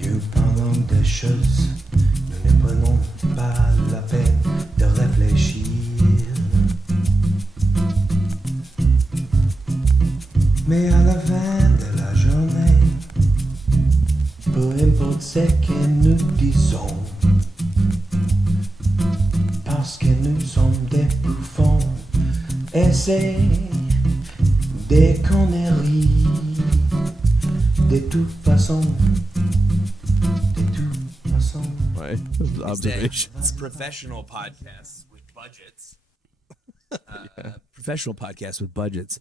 Nous parlons des choses, nous ne prenons pas la peine de réfléchir. Mais à la fin de la journée, peu importe ce que nous disons, parce que nous sommes des bouffons, et c'est des conneries. De toute façon, My observations. Professional podcasts with budgets. Professional podcasts with budgets.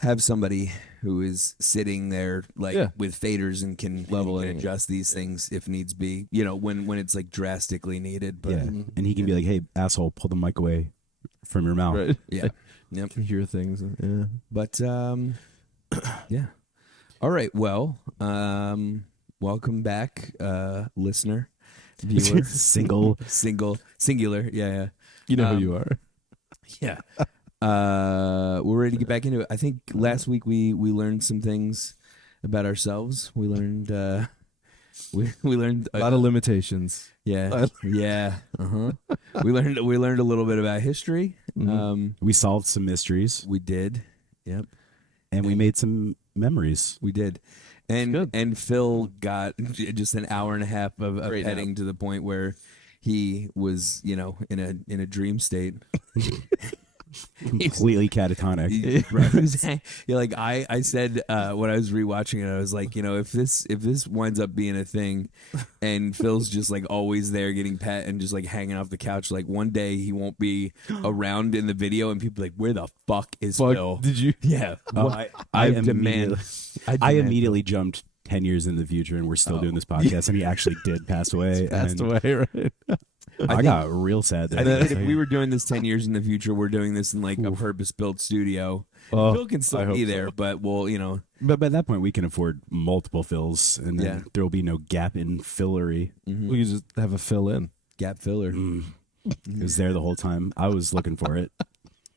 Have somebody who is sitting there with faders and can adjust these things if needs be. You know, when it's like drastically needed. But and he can be like, "Hey, asshole, pull the mic away from your mouth." Right. Yeah. Yep. Can hear things. Yeah. But yeah. All right. Well, welcome back, listener, viewer, singular. Yeah. You know who you are. Yeah. We're ready to get back into it. I think last week we learned some things about ourselves. We learned we learned A lot of limitations. Yeah. Yeah. We learned a little bit about history. We solved some mysteries. We did. Yep. And we made some memories. We did. And Phil got just an hour and a half of heading to the point where he was, you know, in a dream state. Completely catatonic. Right. Yeah, like I said when I was rewatching it, I was like, you know, if this winds up being a thing, and Phil's just like always there getting pet and just like hanging off the couch, like one day he won't be around in the video, and people are like, where the fuck is Phil? Did you? Yeah, I immediately jumped 10 years in the future, and we're still doing this podcast, and he actually did pass away. Passed away, right? I got real sad there. I think that if we were doing this 10 years in the future, we're doing this in like a purpose-built studio. Phil can still be there, but we'll, you know. But by that point, we can afford multiple fills, and then there will be no gap in fillery. We could just have a fill in. Gap filler. It was there the whole time. I was looking for it.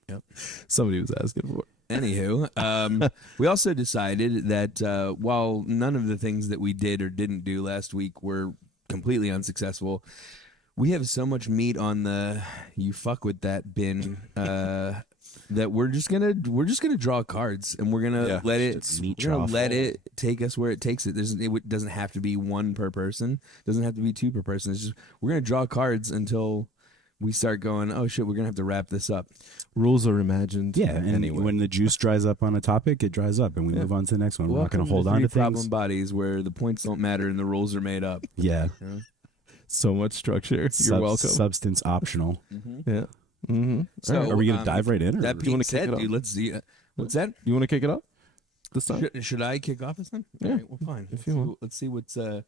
Yep. Somebody was asking for it. Anywho, we also decided that while none of the things that we did or didn't do last week were completely unsuccessful, we have so much meat on the you fuck with that bin that we're just gonna draw cards, and we're gonna let it take us where it takes it. It doesn't have to be one per person. It doesn't have to be two per person. It's just we're gonna draw cards until we start going, oh shit, we're gonna have to wrap this up. Rules are imagined. Yeah, and anyway. When the juice dries up on a topic, it dries up, and we move on to the next one. We're not going to hold on to problem things. bodies where the points don't matter and the rules are made up. Yeah. So much structure. You're welcome. Substance optional. Yeah. Mm-hmm. So, are we going to dive right in? Or that being said, dude, let's see. What's that? You want to kick it off this time? Should I kick off this time? Yeah. All right, well, fine. If you want. Let's see what's the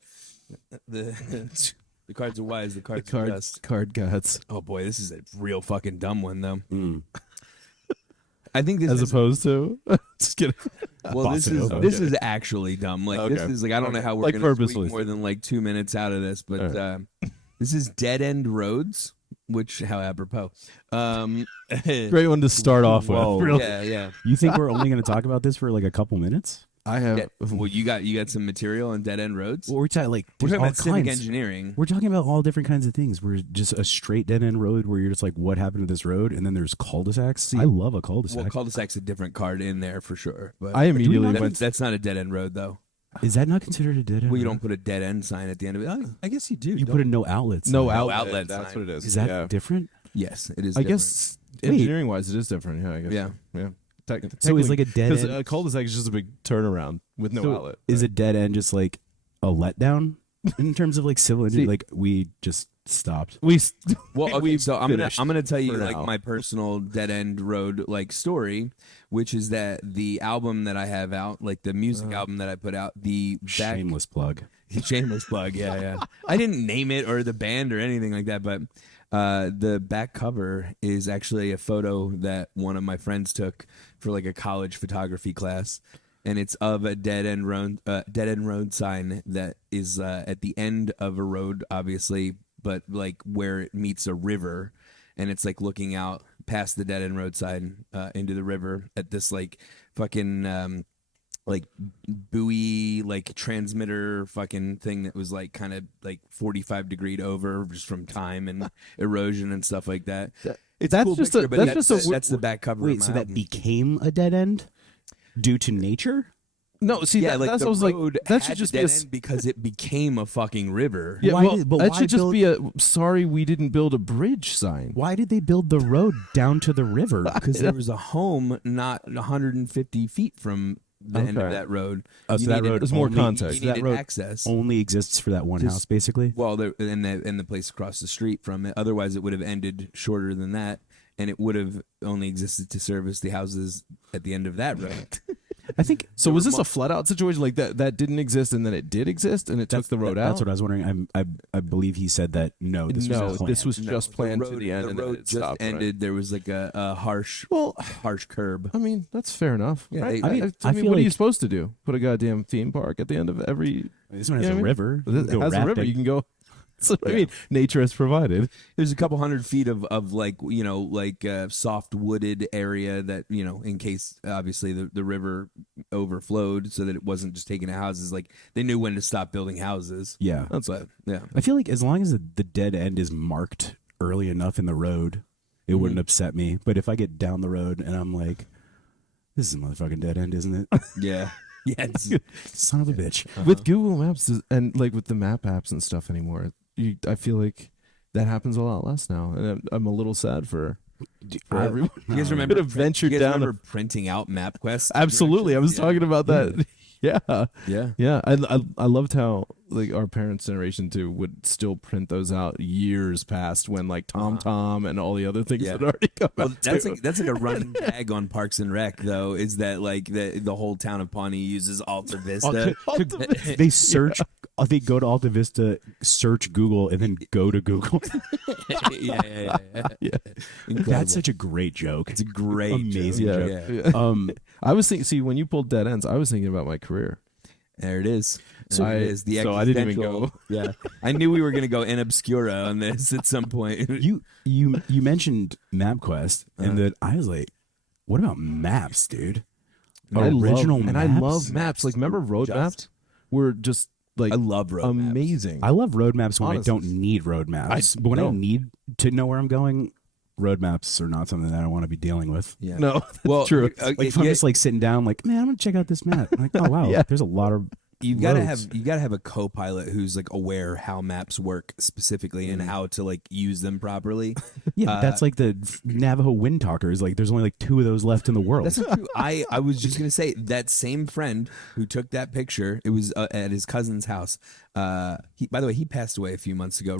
cards are wise. The cards The are dust. card gods. Oh boy, this is a real fucking dumb one though. I think this As is, opposed to just kidding. well, this is actually dumb. Like this is like I don't know how we're Like gonna purposely. squeeze more than like 2 minutes out of this, but this is dead end roads. Which, how apropos. Great one to start off with. Whoa. Really. Yeah. You think we're only going to talk about this for like a couple minutes? I have. Well, you got some material on dead end roads. Well, we're talking about civic engineering. We're talking about all different kinds of things. We're just a straight dead end road where you're just like, what happened to this road? And then there's cul-de-sacs. I love a cul-de-sac. Well, cul-de-sac's a different card in there for sure. But I immediately went. That's not a dead end road though. Is that not considered a dead end? Well, you road? don't put a dead end sign at the end of it. I guess you do. You put a no outlets. No outlet That's sign. what it is. Is that different? Yes, it is. I different. guess engineering wise, it is different. Yeah, I guess. Yeah. So it's like a dead Because end. a cul-de-sac is just a big turnaround with no outlet. Is a dead end just like a letdown in terms of like civil engineering? Like we just stopped. Well, okay, so I'm gonna tell you like now. my personal dead end road like story, which is that the album that I have out, like the music album that I put out, the back, Shameless plug. shameless plug, yeah. I didn't name it or the band or anything like that, but the back cover is actually a photo that one of my friends took for like a college photography class. And it's of a dead end road sign that is at the end of a road, obviously, but like where it meets a river, and it's like looking out past the dead end road sign into the river at this like fucking like buoy, like transmitter fucking thing that was like kind of like 45 degreed over just from time and erosion and stuff like that. It's that's a cool just picture, a- but that's just a- that's the back cover. Wait, of my so that album. became a dead end due to nature? No, see, yeah, like that's the what I was like. road That had should just a be a. dead end because it became a fucking river. Yeah, Why well, did- but that why should just build- be a. Sorry, we didn't build a bridge sign. Why did they build the road down to the river? Because there was a home not 150 feet from the end of Okay. that road. Oh, so You that needed- road There's more only- context. You that needed road access. only exists for that one Just- house, basically. Well, and the place across the street from it. Otherwise, it would have ended shorter than that, and it would have only existed to service the houses at the end of that road. I think So was this a flat out situation like that? That didn't exist and then it did exist and it took the road out. That's what I was wondering. I believe he said that. No, this was planned. this was No, just planned the road, to the end The and then road it just stopped. right? ended. There was like a harsh curb. I mean, that's fair enough. Yeah, right? I mean, I I mean, feel what are you like- supposed to do? Put a goddamn theme park at the end of every. This one has You know a what I mean? river. You It can go has a river. rafting. You can go. So, I mean, nature has provided. There's a couple hundred feet of like soft wooded area that in case obviously the river overflowed so that it wasn't just taking out houses. Like they knew when to stop building houses. Yeah, But yeah, I feel like as long as the dead end is marked early enough in the road, it wouldn't upset me. But if I get down the road and I'm like, this is a motherfucking dead end, isn't it? yeah. Yes. Son of a bitch. With Google Maps and like with the map apps and stuff anymore, I feel like that happens a lot less now, and I'm a little sad for everyone. You guys Could remember have ventured you guys down. remember printing out MapQuest? Absolutely, I was talking about that. Yeah, Yeah. yeah. I loved how like our parents' generation too would still print those out years past when like TomTom and all the other things Yeah. had already come Well, out. that's too. like a running gag on Parks and Rec, though, is that like the whole town of Pawnee uses Alta Vista. They search. They go to Alta Vista, search Google, and then go to Google. yeah. Incredible. That's such a great joke. It's a great, amazing joke. joke. Yeah. I was thinking. See, when you pulled dead ends, I was thinking about my career. There it is. So There it is. The I didn't even existential- go. Yeah, I knew we were gonna go in obscura on this at some point. You mentioned MapQuest, and that I was like, what about maps, dude? I Original love, maps. and I love maps. Like, remember road maps? Were just like I love road maps. amazing. I love road maps when Honestly. I don't need road maps. But when I no. need to know where I'm going, road maps are not something that I want to be dealing with. Yeah. No, that's Well, true. Like if I'm just like sitting down, like, man, I'm gonna check out this map. I'm like, oh wow, Yeah. there's a lot of you gotta roads. have a co-pilot who's like aware how maps work specifically and how to like use them properly. Yeah, that's like the Navajo wind talkers. Like, there's only like 2 of those left in the world. That's not true. I was just gonna say that same friend who took that picture. It was at his cousin's house. By the way, he passed away a few months ago.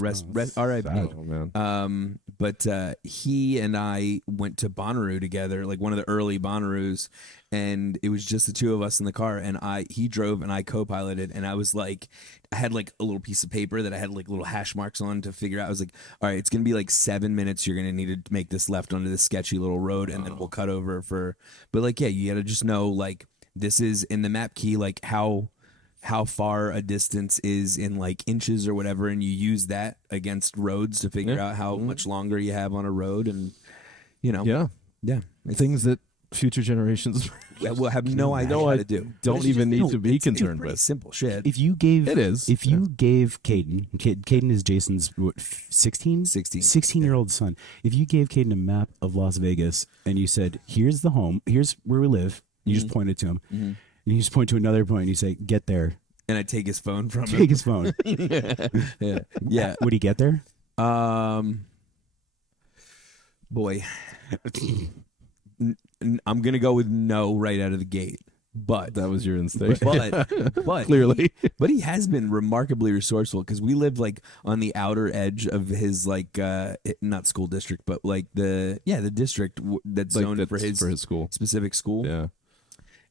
R.I.P. Oh man. But he and I went to Bonnaroo together, like one of the early Bonnaroos, and it was just the two of us in the car. And he drove and I co-piloted, and I was like, I had like a little piece of paper that I had like little hash marks on to figure out. I was like, all right, it's gonna be like 7 minutes. You're gonna need to make this left onto this sketchy little road, and then we'll cut over for. But like, yeah, you gotta just know like this is in the map key, like how far a distance is in like inches or whatever, and you use that against roads to figure out how much longer you have on a road, and Yeah, it's things that future generations will have no idea how to do. don't even need to be concerned Pretty with. simple shit. if you gave It is, if you gave Caden is Jason's what, 16 16-year-old son. If you gave Caden a map of Las Vegas and you said, here's the home, here's where we live, you just pointed to him, and you just point to another point and you say, get there, And I take his phone from take him. his phone. Yeah. Would he get there? Boy, I'm gonna go with no right out of the gate. But That was your instinct. but Clearly. but he has been remarkably resourceful because we live like on the outer edge of his like not school district, but like the district that's Like, zoned that's for his school. specific school. Yeah,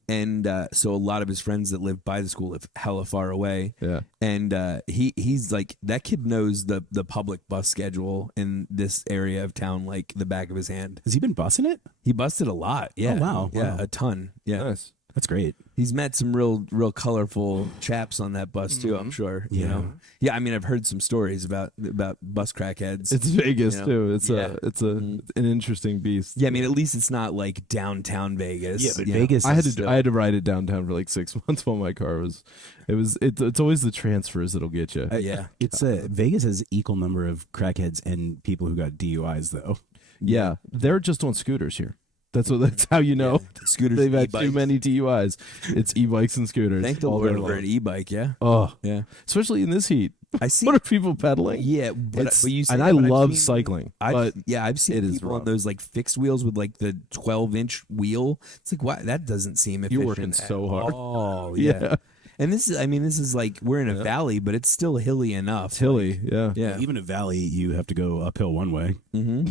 And so a lot of his friends that live by the school live hella far away. yeah. And he's like, that kid knows the public bus schedule in this area of town like the back of his hand. Has he been bussing it? He busted a lot. Yeah. Oh, wow. Yeah, Wow. a ton. Yeah. Nice. That's great. He's met some real colorful chaps on that bus too. I'm sure. You know. Yeah, I mean, I've heard some stories about bus crackheads. It's Vegas you know? too. It's Yeah. an interesting beast. Yeah, I mean, at least it's not like downtown Vegas. Yeah, but you know? Vegas. I had to ride it downtown for like 6 months while my car was. It's always the transfers that'll get you. Yeah. It's Vegas has equal number of crackheads and people who got DUIs though. Yeah, they're just on scooters here. That's how you know. Scooters, They've had e-bikes. too many DUIs. It's e-bikes and scooters. Thank the all Lord day for long. an e-bike. Yeah. Oh, Yeah. especially in this heat. I see. What are people pedaling? Yeah, but you say and that, I but I've love seen- cycling, I've but seen it is people on rough. those like fixed wheels with like the 12-inch wheel. It's like, what? That doesn't seem efficient. You're working so hard. Oh, yeah. Yeah. And this is like we're in a valley, but it's still hilly enough. It's hilly. Yeah, Yeah. Even a valley, you have to go uphill one way. Mm-hmm.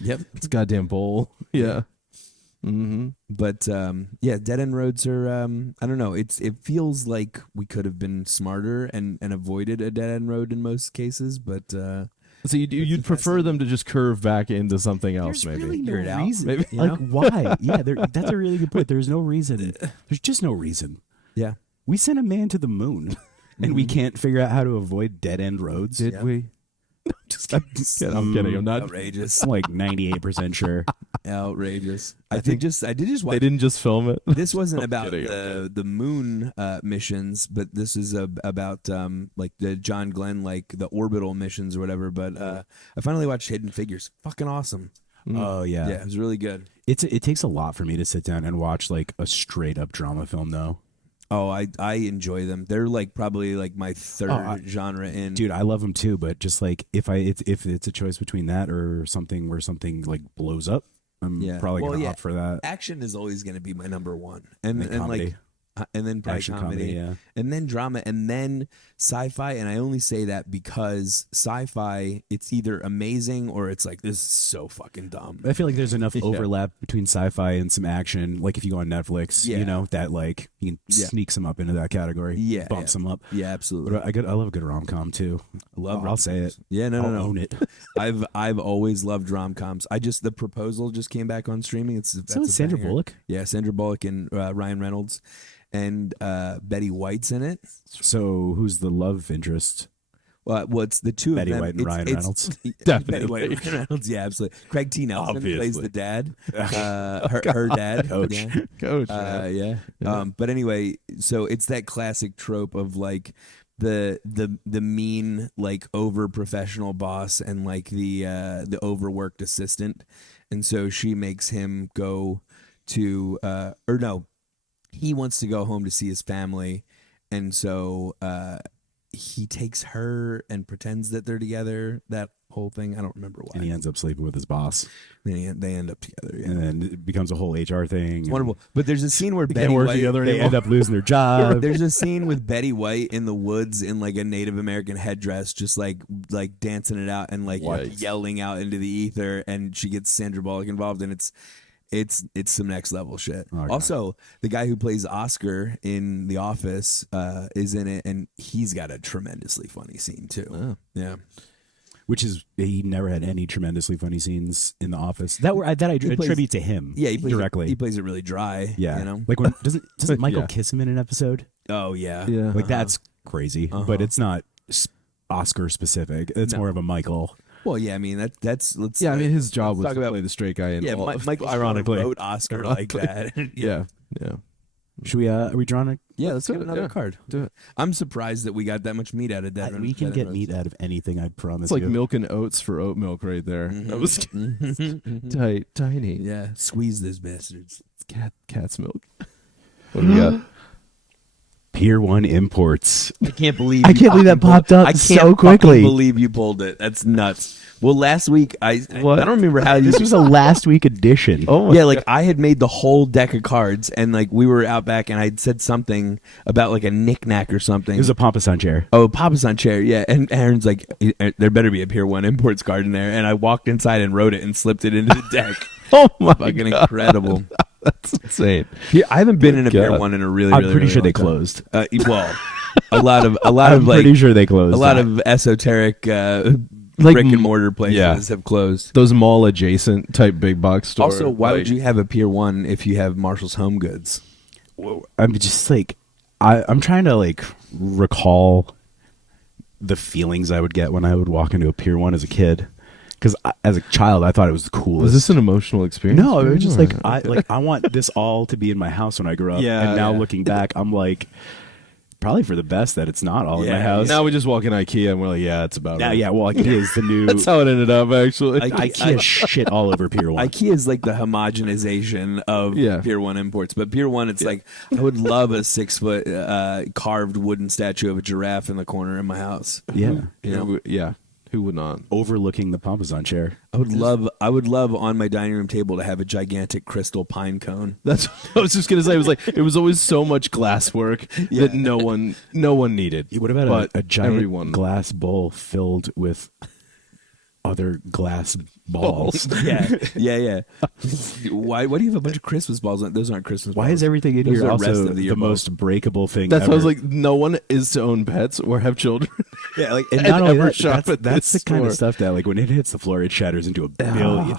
Yep. it's a goddamn bowl. Yeah. Mm-hmm. But yeah, dead end roads are I don't know. It feels like we could have been smarter and avoided a dead end road in most cases, but So you'd prefer them to just curve back into something else, There's maybe. really Figure it no out, reason. maybe. you Like know? why? Yeah, that's a really good point. There's no reason. There's just no reason. yeah. We sent a man to the moon, and we can't figure out how to avoid dead end roads. Did Yeah. we? I'm kidding. I'm not. Outrageous. I'm like 98% sure. Outrageous. I did just They watch. didn't just film it. This wasn't about kidding, the moon missions, but this is about like the John Glenn, like the orbital missions or whatever. But I finally watched Hidden Figures. Fucking awesome. Oh yeah. Yeah, it was really good. It takes a lot for me to sit down and watch like a straight up drama film though. Oh, I enjoy them. They're like probably like my third genre in. Dude, I love them too, but just like if it's a choice between that or something where something like blows up, I'm Yeah. probably Well, gonna yeah. opt for that. Action is always going to be my number one, and comedy. like. And then probably Action comedy, yeah. and then drama, and then sci-fi. And I only say that because sci-fi, it's either amazing or it's like, this is so fucking dumb. I feel like there's enough overlap between sci-fi and some action. Like if you go on Netflix, Yeah. you know that like you can sneak some up into that category. Yeah, bump some up. Yeah, absolutely. But I love a good rom-com too. I love I'll say it. Yeah, I'll no. own it. I've always loved rom-coms. The Proposal just came back on streaming. That's So a is Sandra banger. Bullock. Yeah, Sandra Bullock and Ryan Reynolds, and Betty White's in it. So who's the love interest? Well, it's the two Betty of them. White and Ryan Reynolds. Betty White and Ryan Reynolds. Yeah, absolutely. Craig T. Nelson plays Obviously. the dad. Her dad, Coach. Yeah. Coach. Yeah. But anyway, so it's that classic trope of like the mean, like over professional boss and like the overworked assistant, and so she makes him go to or no, he wants to go home to see his family, and so he takes her and pretends that they're together. That whole thing, I don't remember why. And he ends up sleeping with his boss. Then they end up together. Yeah. And then it becomes a whole HR thing. It's wonderful. But there's a scene where They Betty can't work White, together They anymore. end up losing their job. there's a scene with Betty White in the woods in like a Native American headdress, just like dancing it out and like Yikes. yelling out into the ether, and she gets Sandra Bullock involved, and it's some next level shit. Oh, God. Also, the guy who plays Oscar in The Office is in it, and he's got a tremendously funny scene too. Oh. Yeah. Which is he never had any tremendously funny scenes in The Office that I plays- attribute to him. Yeah, he plays directly. He plays it really dry. yeah, You know? like when doesn't Michael Yeah. kiss him in an episode? Oh yeah. Yeah. Like that's crazy, but it's not Oscar specific. It's No. more of a Michael. Well, yeah. I mean that's let's. Yeah, I mean his job was talk to about- play the straight guy in yeah. all of- Michael ironically. wrote Oscar like that. Yeah. Should we? Are we drawing a? Yeah, let's do get it, another yeah. card. Do it. I'm surprised that we got that much meat out of that. We can get meat out of anything. I promise. It's like you. milk and oats for oat milk right there. That was tight, tiny. Yeah, squeeze those bastards. It's cat's milk. What do we got? Pier One Imports. I can't believe that popped up I can't so quickly. fucking believe you pulled it. That's nuts. Well, last week I don't remember how you. This was a last week edition. Oh Yeah, like I had made the whole deck of cards, and like we were out back, and I'd said something about like a knick-knack or something. It was a Papasan chair. Oh, Papasan chair, yeah. And Aaron's like, there better be a Pier One Imports card in there. And I walked inside and wrote it and slipped it into the deck. Oh my Fucking incredible. That's insane. Yeah, I haven't been in a Pier God. One in a really, I'm really, pretty really sure they long time. closed. Well, a lot of I'm like pretty sure they closed. a lot of esoteric Like, brick and mortar places yeah. have closed. Those mall adjacent type big box stores. Also, why would you have a Pier One if you have Marshall's Home Goods? I'm just like, I'm trying to like recall the feelings I would get when I would walk into a Pier One as a kid. Because as a child, I thought it was the coolest. Was this an emotional experience? No, it for was you, just or- I want this all to be in my house when I grow up. Yeah, and now yeah. looking back, I'm like, probably for the best that it's not all in my Yeah, house. Now we just walk in IKEA and we're like, yeah, it's about Now, right. yeah, well, IKEA is the new. That's how it ended up, actually. IKEA shit all over Pier One. IKEA is like the homogenization of Yeah. Pier One Imports, but Pier One, it's like I would love a 6-foot carved wooden statue of a giraffe in the corner in my house. Yeah, Yeah. Who would not? overlooking the Pompazon chair. I would love on my dining room table to have a gigantic crystal pine cone. That's what I was just gonna say. It was like it was always so much glass work that no one needed. What about But a giant everyone glass bowl filled with other glass balls? Yeah. Why do you have a bunch of Christmas balls? Those aren't Christmas balls. Why is everything in Those here are also rest of the the year most breakable thing That's ever? why I was like, no one is to own pets or have children. Yeah, like, and and not only ever that, shop at that's the this kind of store. stuff that, like, when it hits the floor, it shatters into a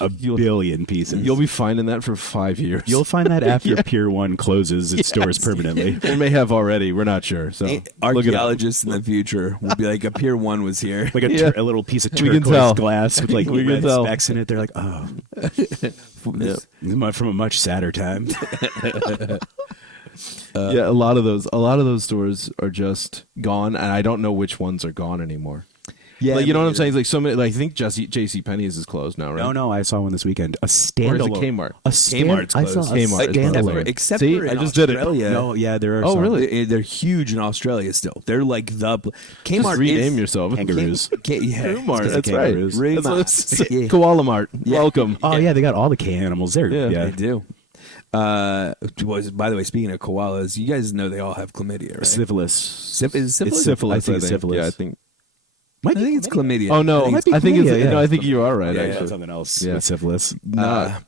billion pieces. You'll be finding that for 5 years. You'll find that after Yeah. Pier One closes its stores permanently. Or may have already. We're not sure. So look it up. Archaeologists in the future will be like, a Pier One was here. Like Yeah. a little piece of We can turquoise tell. glass with like We can red tell. specks in it. They're like, oh, This- from a much sadder time. Yeah, a lot of those stores are just gone, and I don't know which ones are gone anymore. Yeah, like, you know me what I'm either. saying? Like so many. Like, I think J.C. Penney's is closed now, right? No, I saw one this weekend. A Or is standalone. it Kmart? Kmart's I saw closed. a Kmart is standalone. Except See, for in I just did it. Australia. No, yeah, there are. Oh, some. really? They're huge in Australia still. They're like the Kmart. Just rename is, yourself. Kangaroos. Yeah, Kmart. It's That's the right. kangaroos. That's what it's- Yeah. Koala Mart. Yeah. Welcome. Oh yeah, they got all the K animals there. Yeah. Yeah, They do. By the way, speaking of koalas, you guys know they all have chlamydia, right? syphilis. Is syphilis? It's syphilis. I I think think it's syphilis. Yeah, I think. I think it's chlamydia. Oh no, might be I think it's. chlamydia, yeah. No, I think you are right. Yeah, actually, something else Yeah. with syphilis.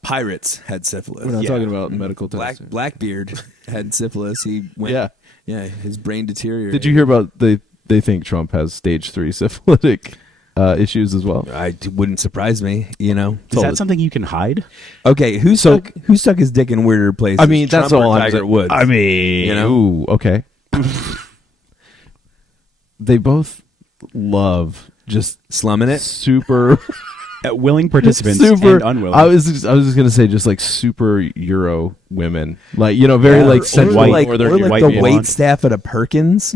Pirates had syphilis. we're not Yeah. talking about medical tests. Blackbeard had syphilis. He went. Yeah. His brain deteriorated. Did you hear about they think Trump has stage 3 syphilitic issues as well? Wouldn't surprise me. You know. Is that something you can hide? Okay, who stuck his dick in weirder places? I mean, that's Trump or all I'm Tiger saying. Woods. I mean, You know? ooh, okay. They both love just slumming it. super, Willing participants super. and unwilling. I was just gonna say just like super Euro women, like very Yeah, like or central like- northern or like Europe. the European. wait staff at a Perkins.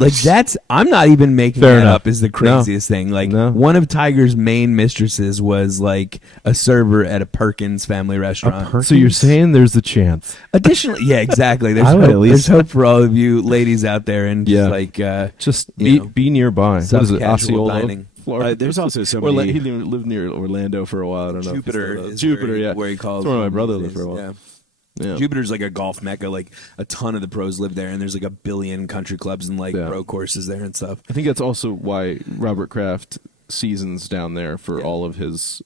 Like that's I'm not even making Fair that enough. up is the craziest thing. Like No. one of Tiger's main mistresses was like a server at a Perkins family restaurant. So you're saying there's a chance? Additionally, yeah, exactly. There's I would hope, at least- there's hope for all of you ladies out there and Yeah. like Just You know, be nearby. What is it? casual Osceola, dining. Florida. there's also so He many. lived near Orlando for a while. I don't know. if he Jupiter still does. is Jupiter, where he, yeah. where he calls That's where my home brother these lived for a days. while. Yeah. Yeah. Jupiter's like a golf mecca. Like a ton of the pros live there, and there's like a billion country clubs and like Yeah. pro courses there and stuff. I think that's also why Robert Kraft seasons down there for Yeah. all of his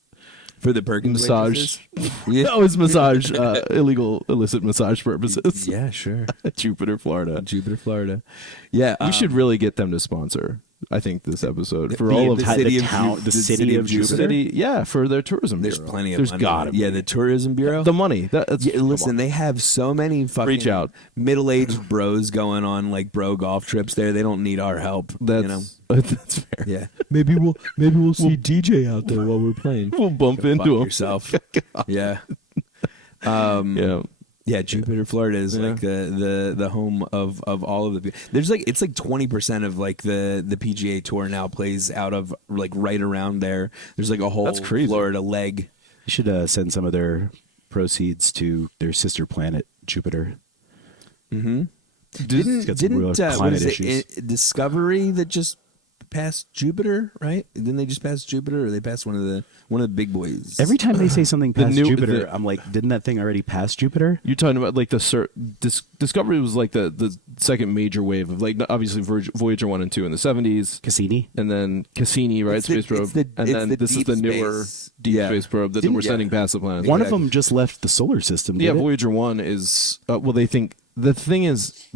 For the Perkins massage. waitresses? Yeah. No, his massage, illicit massage purposes. Yeah, sure. Jupiter, Florida. Jupiter, Florida. Yeah, We should really get them to sponsor. I think this episode for the- all of the the city of town- Ju- the city of Jupiter? city, yeah, for their tourism. There's bureau. plenty of There's money. gotta be. Yeah, the tourism bureau. the money. That's Yeah, come listen, on. they have so many fucking Reach out. middle-aged bros going on like bro golf trips there. They don't need our help. That's you know? that's fair. Yeah. Maybe we'll see DJ out there while we're playing. We'll bump Fuck into him. yourself. Yeah. Yeah. Yeah, Jupiter, Florida is Yeah. like the home of all of the. There's like it's like 20% of like the PGA Tour now plays out of like right around there. There's like a whole That's crazy. Florida leg. You should send some of their proceeds to their sister planet, Jupiter. Mm-hmm. It's got some real What climate is it, issues. Discovery that just passed Jupiter, right? Didn't they just pass Jupiter, or they passed one of the big boys? Every time they say something past new- Jupiter, the- I'm like, didn't that thing already pass Jupiter? You're talking about like Discovery was like the second major wave of like obviously Voyager 1 and 2 in the 70s, Cassini? and then Cassini, right, It's the- space probe, it's the- and it's then the this is deep the newer space. deep Yeah. space probe that Didn't- we're sending yeah. past the planet. One of Exactly. them just left the solar system. Yeah, did it? Voyager 1 is well, they think the thing is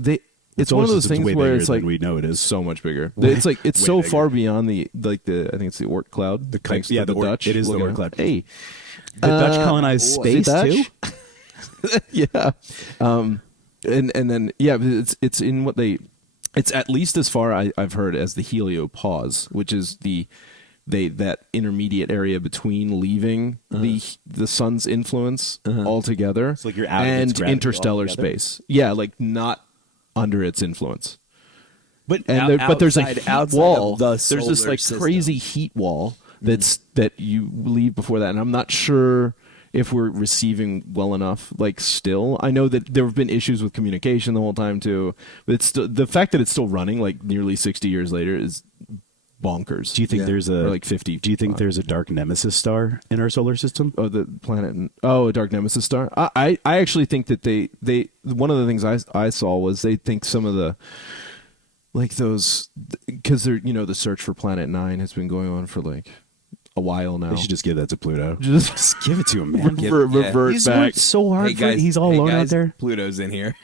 it's solar one of those system's things way where bigger it's like than we know it is. so much bigger. Way- It's like it's way so bigger. far beyond the I think it's the Oort cloud. Thanks to yeah, the the Oort- Dutch. it is the looking Oort at- cloud. Hey, The Dutch colonized oh, space the too. Dutch? Yeah. and then it's in what it's at least as far I've heard as the heliopause, which is that intermediate area between leaving the sun's influence altogether. It's like you're out of its and gravity interstellar altogether. space. Yeah, like not under its influence. But But there's a heat outside wall. of the There's this solar like system. crazy heat wall that you leave before that, and I'm not sure if we're receiving well enough. Like, still, I know that there have been issues with communication the whole time too. But it's still, the fact that it's still running like nearly 60 years later is bonkers. Do you think there's Or like 50? Do you think there's a dark nemesis star in our solar system? Oh, the planet. A dark nemesis star. I actually think that they one of the things I saw was they think some of the like those, because they're the search for Planet 9 has been going on for like a while now. They should just give that to Pluto. Just give it to him, man. revert He's back. worked so hard Hey for guys, it. He's all hey alone guys, out there. Pluto's in here.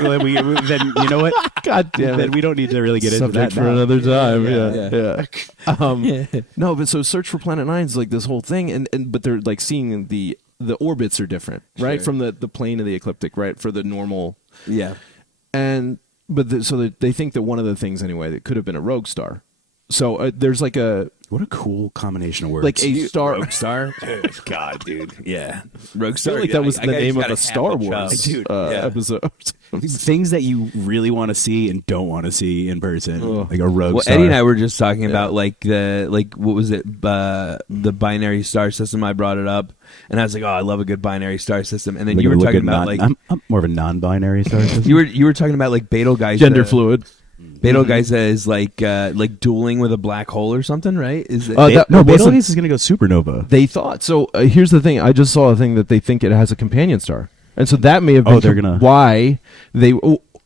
Well, then you know what? God damn Then it. we don't need to really get into that Subject for now. another time. Yeah. No, but so search for Planet 9 is like this whole thing, and but they're like seeing the orbits are different, right, Sure. from the plane of the ecliptic, right, for the normal, Yeah. and so they think that one of the things anyway that could have been a rogue star. So there's like What a cool combination of words. like a star. Rogue Star. God, dude. Yeah. Rogue I Star. feel like that was I the guess name of gotta a Star have Wars chub. Yeah. episode. Things that you really want to see and don't want to see in person, like a rogue Well, star. Eddie and I were just talking about like what was it? The binary star system. I brought it up, and I was like, "Oh, I love a good binary star system." And then Like you a were look talking at about non- like I'm more of a non-binary star system. you were talking about like Betelgeuse. Gender fluid. Betelgeuse is like dueling with a black hole or something, right? Is it? That no, wasn't- Betelgeuse is going to go supernova. They thought so. Here's the thing. I just saw a thing that they think it has a companion star, and so that may have been they're gonna- why they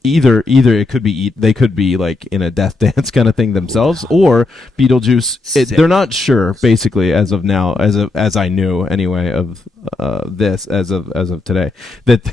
either it could be they could be like in a death dance kind of thing themselves, or Betelgeuse. Sick. They're not sure basically as of now, as I knew anyway of this as of today that.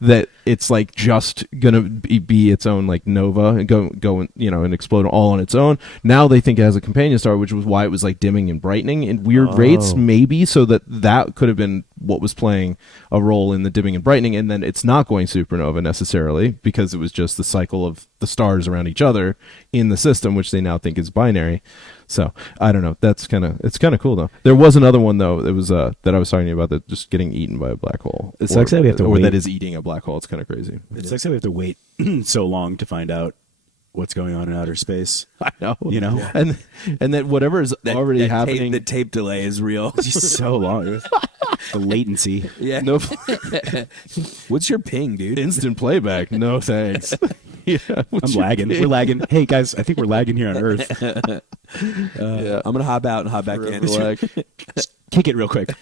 That it's like just gonna be its own like nova and go and explode all on its own. Now they think it has a companion star, which was why it was like dimming and brightening in weird rates, maybe, so that could have been what was playing a role in the dimming and brightening. And then it's not going supernova necessarily because it was just the cycle of the stars around each other in the system, which they now think is binary. So I don't know. It's kind of cool though. There was another one though. It was that I was talking about that just getting eaten by a black hole. It sucks that we have to or wait. that is eating a black hole. It's kind of crazy. It sucks that we have to wait so long to find out what's going on in outer space. I know. You know? And that whatever is already happening. The tape delay is real. It's just so long. The latency. Yeah. No What's your ping, dude? instant playback. No thanks. Yeah, I'm lagging. We're lagging. Hey guys, I think we're lagging here on Earth. Yeah. I'm gonna hop out and hop back in. Kick it real quick.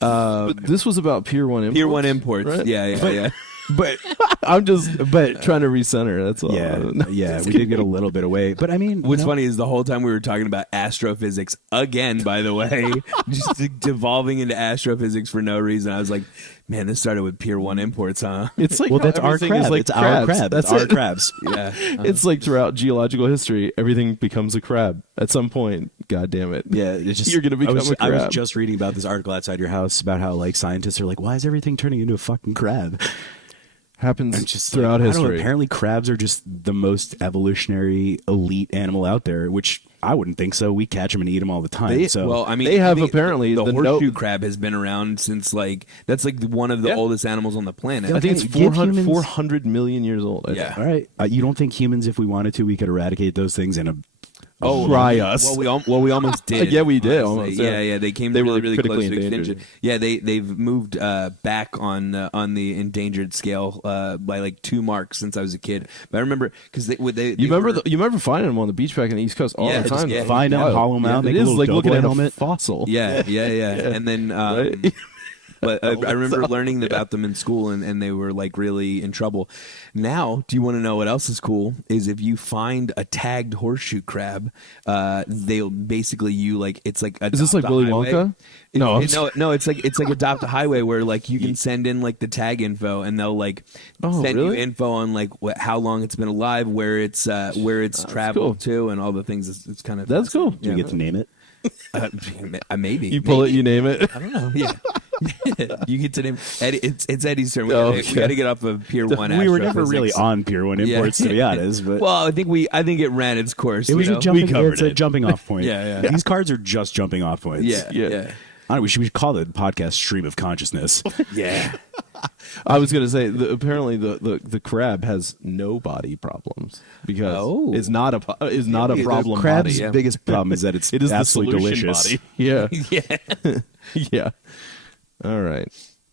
But this was about Pier One Imports. Pier One Imports. right? Yeah. But I'm just trying to recenter. That's all. yeah, we did get a little bit away. But I mean, What's funny is the whole time we were talking about astrophysics again, by the way, just devolving into astrophysics for no reason. I was like, man, this started with Pier One Imports, huh? It's like well, how that's our everything crab. is like it's our crab. That's It's our it. crabs. Yeah. It's like throughout geological history, everything becomes a crab at some point. God damn it! Yeah, it's just You're gonna become a I was crab. just reading about this article outside your house about how like scientists are like, why is everything turning into a fucking crab? Happens And just throughout like, I don't know, history. apparently, crabs are just the most evolutionary elite animal out there, which I wouldn't think so. We catch them and eat them all the time. So Well, I mean, They have I think apparently the the horseshoe note- crab has been around since that's like one of the Yeah. oldest animals on the planet. I think it's Give 400, humans- 400 million years old. I Yeah. think. all right, you don't think humans, if we wanted to, we could eradicate those things in a Fry us. Well, we almost did. Yeah, we did, honestly. almost, yeah. Yeah. They came They really, were really critically close to endangered. extinction. Yeah, they've moved back on the endangered scale by like 2 marks since I was a kid. But I remember because they You remember finding them on the beach back in the East Coast all Yeah, the just- time. yeah. Find them, Wild. hollow them out, It make a is little like looking doughboy at helmet. a fossil. Yeah. And then Right? but I remember learning about them in school, and they were like really in trouble. Now, do you want to know what else is cool? Is if you find a tagged horseshoe crab, they'll basically it's like Is this like Adopt a Willy Highway. Wonka? No, No, it's like Adopt a Highway where like you can send in like the tag info, and they'll like Oh, send really? you info on like how long it's been alive, where it's traveled cool. to, and all the things. It's kind of That's cool. Do we get to name it? Maybe You pull it, you name it. I don't know. Yeah, you get to name Eddie. It's Eddie's turn. We Okay. got to get off of Pier One. We were never Astrophysics. really on Pier One Imports, to be honest. But Well, I think it ran its course. it was you a know? jumping. covered It's a it. jumping off point. Yeah. These cards are just jumping off points. Yeah. I don't know, we should call the podcast "Stream of Consciousness." Yeah. I was gonna say apparently the crab has no body problems because is not a problem. The crab's body. yeah. biggest problem is that it's It is absolutely the solution delicious. body. Yeah, Yeah. yeah. All right.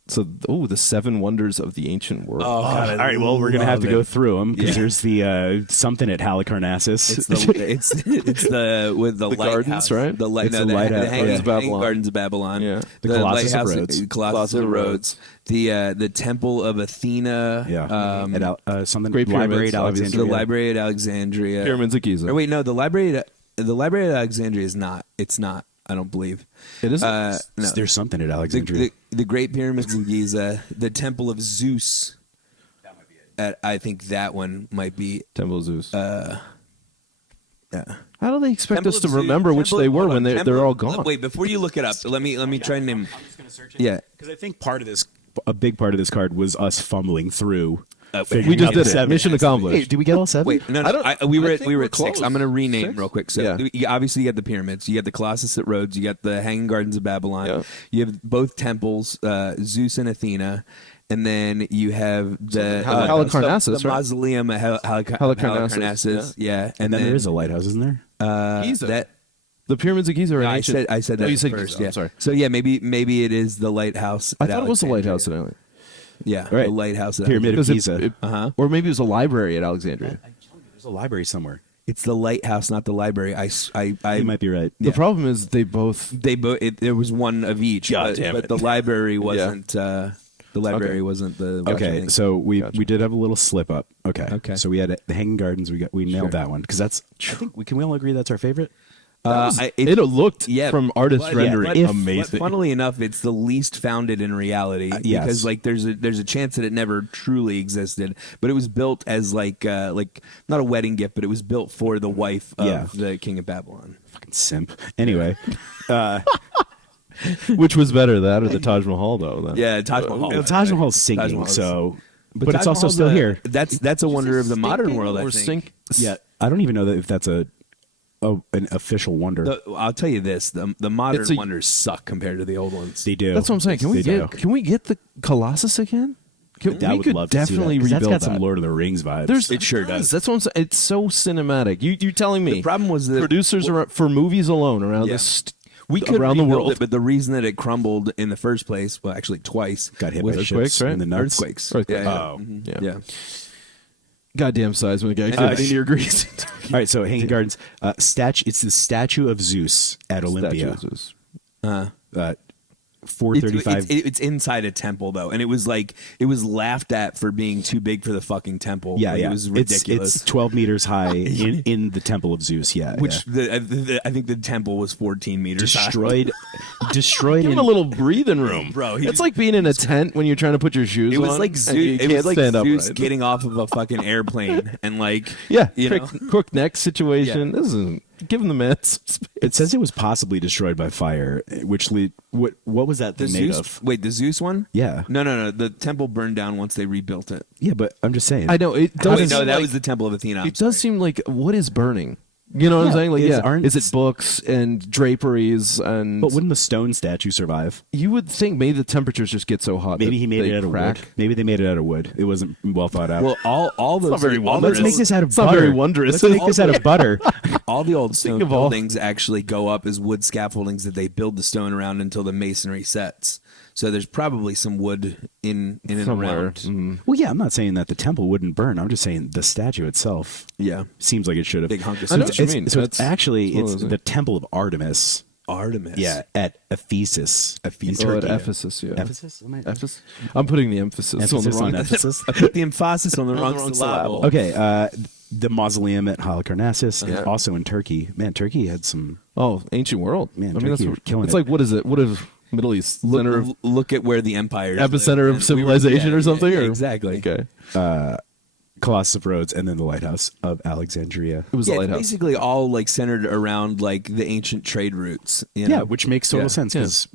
So, the 7 wonders of the ancient world. Oh, God, All right, well, we're gonna have to go through them because Yeah. there's the something at Halicarnassus. It's the with the gardens, lighthouse, right? The light, It's no, the the lighthouse. hanging, Gardens of hanging Babylon. Gardens of Babylon. Yeah. The Colossus of lighthouse- Rhodes. Colossus of Rhodes. The Temple of Athena. Yeah, at something Great library pyramids, at obviously. Alexandria. The Library at Alexandria. Pyramids of Giza. Or wait, no, the Library at Alexandria is not. It's not. I don't believe. It is. No. There's something at Alexandria. The Great Pyramids in Giza, the Temple of Zeus. That might be it. I think that one might be. Temple of Zeus. Yeah. How do they expect Temple us of to Zeus- remember which Temple- they were hold when on, they're Temple- all gone? Wait, before you look it up, let me try and name. I'm just gonna search it. Yeah. Because I think a big part of this card was us fumbling through. wait, We just out did the it. seven. Mission accomplished. Hey, did we get all 7? Wait, no, I don't- we were I at think we were we're at 6. close. I'm going to rename 6? real quick. So Yeah. obviously you got the pyramids, you got the Colossus at Rhodes, you got the Hanging Gardens of Babylon, Yeah. you have both temples, Zeus and Athena, and then you have the Halicarnassus, the right? mausoleum at Halicarnassus, Halicarnassus, yeah, And then there is a lighthouse, isn't there? Giza. that. The pyramids of Giza are No, an I ancient. said Oh, that you said first. Giza. Yeah, I'm sorry. So yeah, maybe it is the lighthouse. I at thought it was the Alexandria. lighthouse in Alexandria. Yeah, Right. the lighthouse. At Pyramid of Alexandria. Giza. Uh-huh. Or maybe it was a library at Alexandria. There's a library somewhere. It's the lighthouse, not the library. You might be right. The problem is they both. There was one of each. God but, damn but it. the library wasn't. The library wasn't the. Okay, so we did have a little slip up. Okay. So we had the Hanging Gardens. We nailed that one because that's. I think can we all agree that's our favorite? It looked from artist rendering but amazing. Funnily enough, it's the least founded in reality yes. because like there's a chance that it never truly existed, but it was built as like not a wedding gift, but it was built for the wife of the king of Babylon. Fucking simp. Anyway, Which was better, that or the Taj Mahal, though? Then? Yeah, Taj Mahal. the Taj Mahal's Taj sinking, Mahal's- so but Taj it's also Mahal's still here. That's a wonder of the modern world. I Or think. Yeah, I don't even know if that's an official wonder. I'll tell you this: the modern It's a- wonders suck compared to the old ones. They do. That's what I'm saying. Can we They get do. the Colossus again? I we would could love to definitely see that, 'cause rebuild that's got that. some Lord of the Rings vibes. It sure does. That's what I'm saying. It's so cinematic. You telling me? The problem was that producers are for movies alone around Yeah. this. we could around the rebuild world. it, but the reason that it crumbled in the first place, well, actually twice, got hit was by earthquakes, ships right? in the nuts. earthquakes. Earthquakes. Yeah, Oh. Mhm. Yeah. yeah. Goddamn seismic activity near Greece. All right, so Hanging Gardens, It's the statue of Zeus at Olympia. Statues. 435. It's inside a temple though, and it was laughed at for being too big for the fucking temple. Yeah, Like, yeah. it was ridiculous. It's 12 meters high in the temple of Zeus. Yeah, Which yeah. I think the temple was 14 meters high. destroyed. Give him a little breathing room, Bro, It's like being in a tent when you're trying to put your shoes It was on. like and Zeus. you It can't was like stand Zeus upright. getting off of a fucking airplane and like Yeah, you know. crook neck situation. This isn't. Give him the man some space. It says it was possibly destroyed by fire, which what was that The thing made Zeus, of? wait, the Zeus one? Yeah. No. The temple burned down once they rebuilt it. Yeah, but I'm just saying. I know it Wait, does. no, that was the temple of Athena. I'm It does seem like what is burning. You know what I'm saying? Like, is it books and draperies and? But wouldn't the stone statue survive? You would think maybe the temperatures just get so hot. Maybe that he made they it out of crack. wood. Maybe they made it out of wood. It wasn't well thought out. Well, all those not very all wondrous. let's make this out of It's butter. not very wondrous. Let's make this out of butter. all the old stone of all- buildings actually go up as wood scaffoldings that they build the stone around until the masonry sets. So there's probably some wood in and somewhere. around. Mm. Well, yeah, I'm not saying that the temple wouldn't burn. I'm just saying the statue itself Yeah, seems like it should have. big hunk of I know stone. what you mean. So That's- actually, that's one of it's those the temple of Artemis. Artemis. Yeah, at Ephesus. In Oh, at Turkey. Ephesus, yeah. Ephesus? Am I- Ephesus. I'm putting the emphasis, Emphasis on on the wrong. Ephesus. I put the emphasis on the wrong syllable. syllable. Okay, the mausoleum at Halicarnassus, Yeah. and also in Turkey. Man, Turkey had some. Oh, ancient world. Man, I mean, Turkey that's were killing it's it. like what is it? What is Middle East center of Look at where the empire epicenter of civilization or something? Yeah, or? exactly. Okay. Colossus of Rhodes, and then the Lighthouse of Alexandria. It was Yeah, a it's lighthouse. basically all like centered around like the ancient trade routes. You know? Yeah, which makes total sense because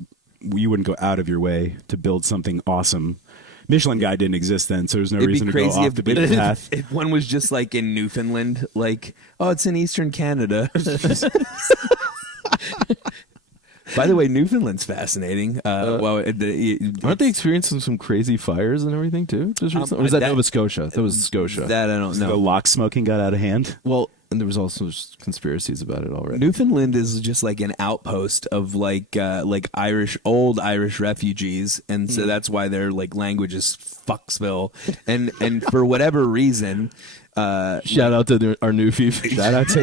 you wouldn't go out of your way to build something awesome. Michelin Guide didn't exist then, so there's no It'd reason be to go crazy off the beaten path. if one was just like in Newfoundland, like, oh, it's in Eastern Canada. By the way, Newfoundland's fascinating. Aren't they experiencing some crazy fires and everything too? Just recently? Or was that Nova Scotia? That was Scotia. That I don't The know. lock smoking got out of hand. Well, and there was also conspiracies about it already. Newfoundland is just like an outpost of like old Irish refugees, and so that's why their like language is fucksville, and for whatever reason, Shout out to our new FIFA. Shout out to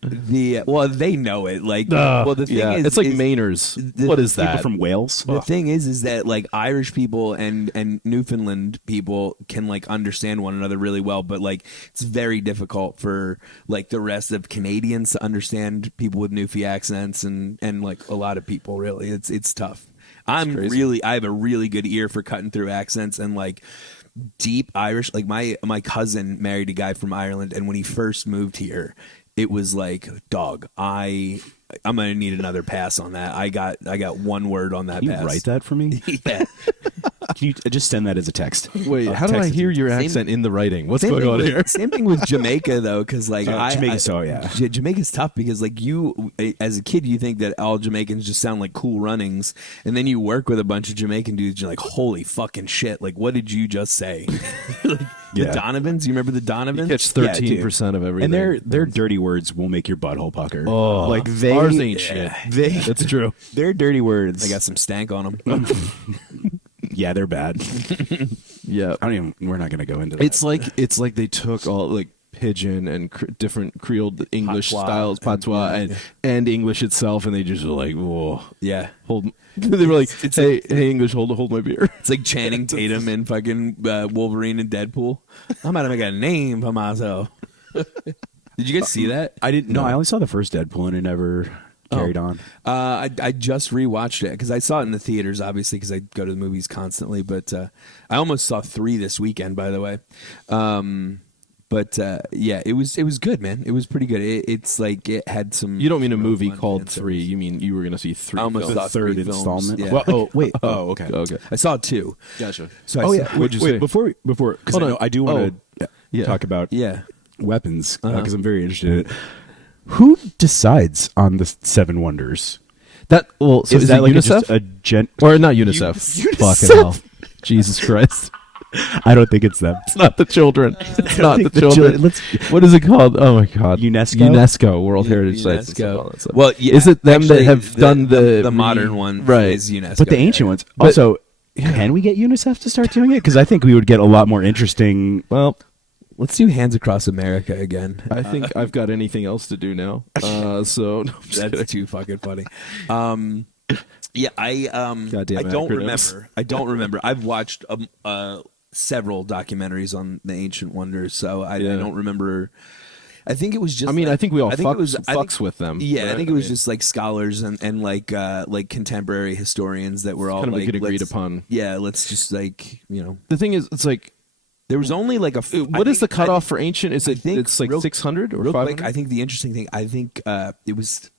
they know it. Like, well, the thing is, it's like Mainers. What is people that? from Wales. The thing is that like Irish people and Newfoundland people can like understand one another really well, but like it's very difficult for like the rest of Canadians to understand people with Newfie accents and like a lot of people really. It's tough. I have a really good ear for cutting through accents and like deep Irish. Like my cousin married a guy from Ireland, and when he first moved here, it was like, dog, I'm gonna need another pass on that. I got one word on that Can you pass. write that for me? Yeah. Can you just send that as a text? Wait, how do I text it hear to your Same- accent in the writing? What's Same going thing on with- here? Same thing with Jamaica though, because like Jamaica's tough because like you as a kid you think that all Jamaicans just sound like Cool Runnings, and then you work with a bunch of Jamaican dudes. You're like, holy fucking shit! Like, what did you just say? Like, the Yeah. Donovans. You remember the Donovans? Catch Yeah, 13% of everything. And their dirty words will make your butthole pucker. Oh, like they ours ain't shit. That's true. Their dirty words. They got some stank on them. Yeah, they're bad. Yeah, We're not gonna go into that. it's like they took all like pidgin and different Creole English Patois styles, patois, and English itself, and they just were like, whoa, Yeah. hold. They were like, hey, English, hold my beer. It's like Channing Tatum in fucking Wolverine and Deadpool. I'm about to make a name for myself. Did you guys see that? I didn't. No, I only saw the first Deadpool and it never carried on. I just rewatched it because I saw it in the theaters, obviously, because I go to the movies constantly. But I almost saw 3 this weekend, by the way. Yeah, it was good, man. It was pretty good. It's like it had some. You don't mean a real movie fun called fan 3. service. You mean you were going to see 3 I almost films. saw Third 3 films. installment. Yeah. Well, oh wait. Oh, okay. Okay. I saw 2. Gotcha. So Oh I yeah. saw- What'd you say? Before, because Hold on. I do want to Yeah. talk about yeah. weapons because I'm very interested in it. Who decides on the 7 wonders? That well, so is that it like UNICEF just a or not UNICEF? Fucking hell, Jesus Christ! I don't think it's them. It's not the children. It's not the think the children. children- What is it called? Oh my God, UNESCO? World Heritage Sites. UNESCO. Well, yeah, is it them actually, that have done the modern one? Right. Is UNESCO, But the ancient ones. But- Also, can we get UNICEF to start doing it? Because I think we would get a lot more interesting. Well, Let's do Hands Across America again. I think I've got anything else to do now. So no, I'm just kidding. That's too fucking funny. Yeah, Goddamn I don't acronyms. remember. I've watched several documentaries on the ancient wonders, so I don't remember. I think it was just. I mean, I think we all fucks fucks with them. Yeah, right? I think it was just like scholars and like contemporary historians that were all kind of like like agreed let's- upon. Yeah, let's just like The thing is, it's like, there was only like a. what is the cutoff for ancient? Is it? think It's like real- 600 or Real 500? quick, I think the interesting thing, it was,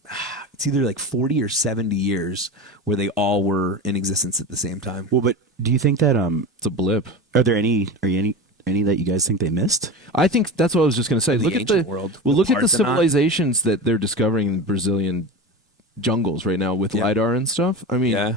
it's either like 40 or 70 years where they all were in existence at the same time. Well, but do you think that It's a blip. are you any that you guys think they missed? I think that's what I was just going to say. The look at ancient the world, Well, the look at the Parthenon. civilizations that they're discovering in Brazilian jungles right now with Yeah. lidar and stuff. I mean, Yeah.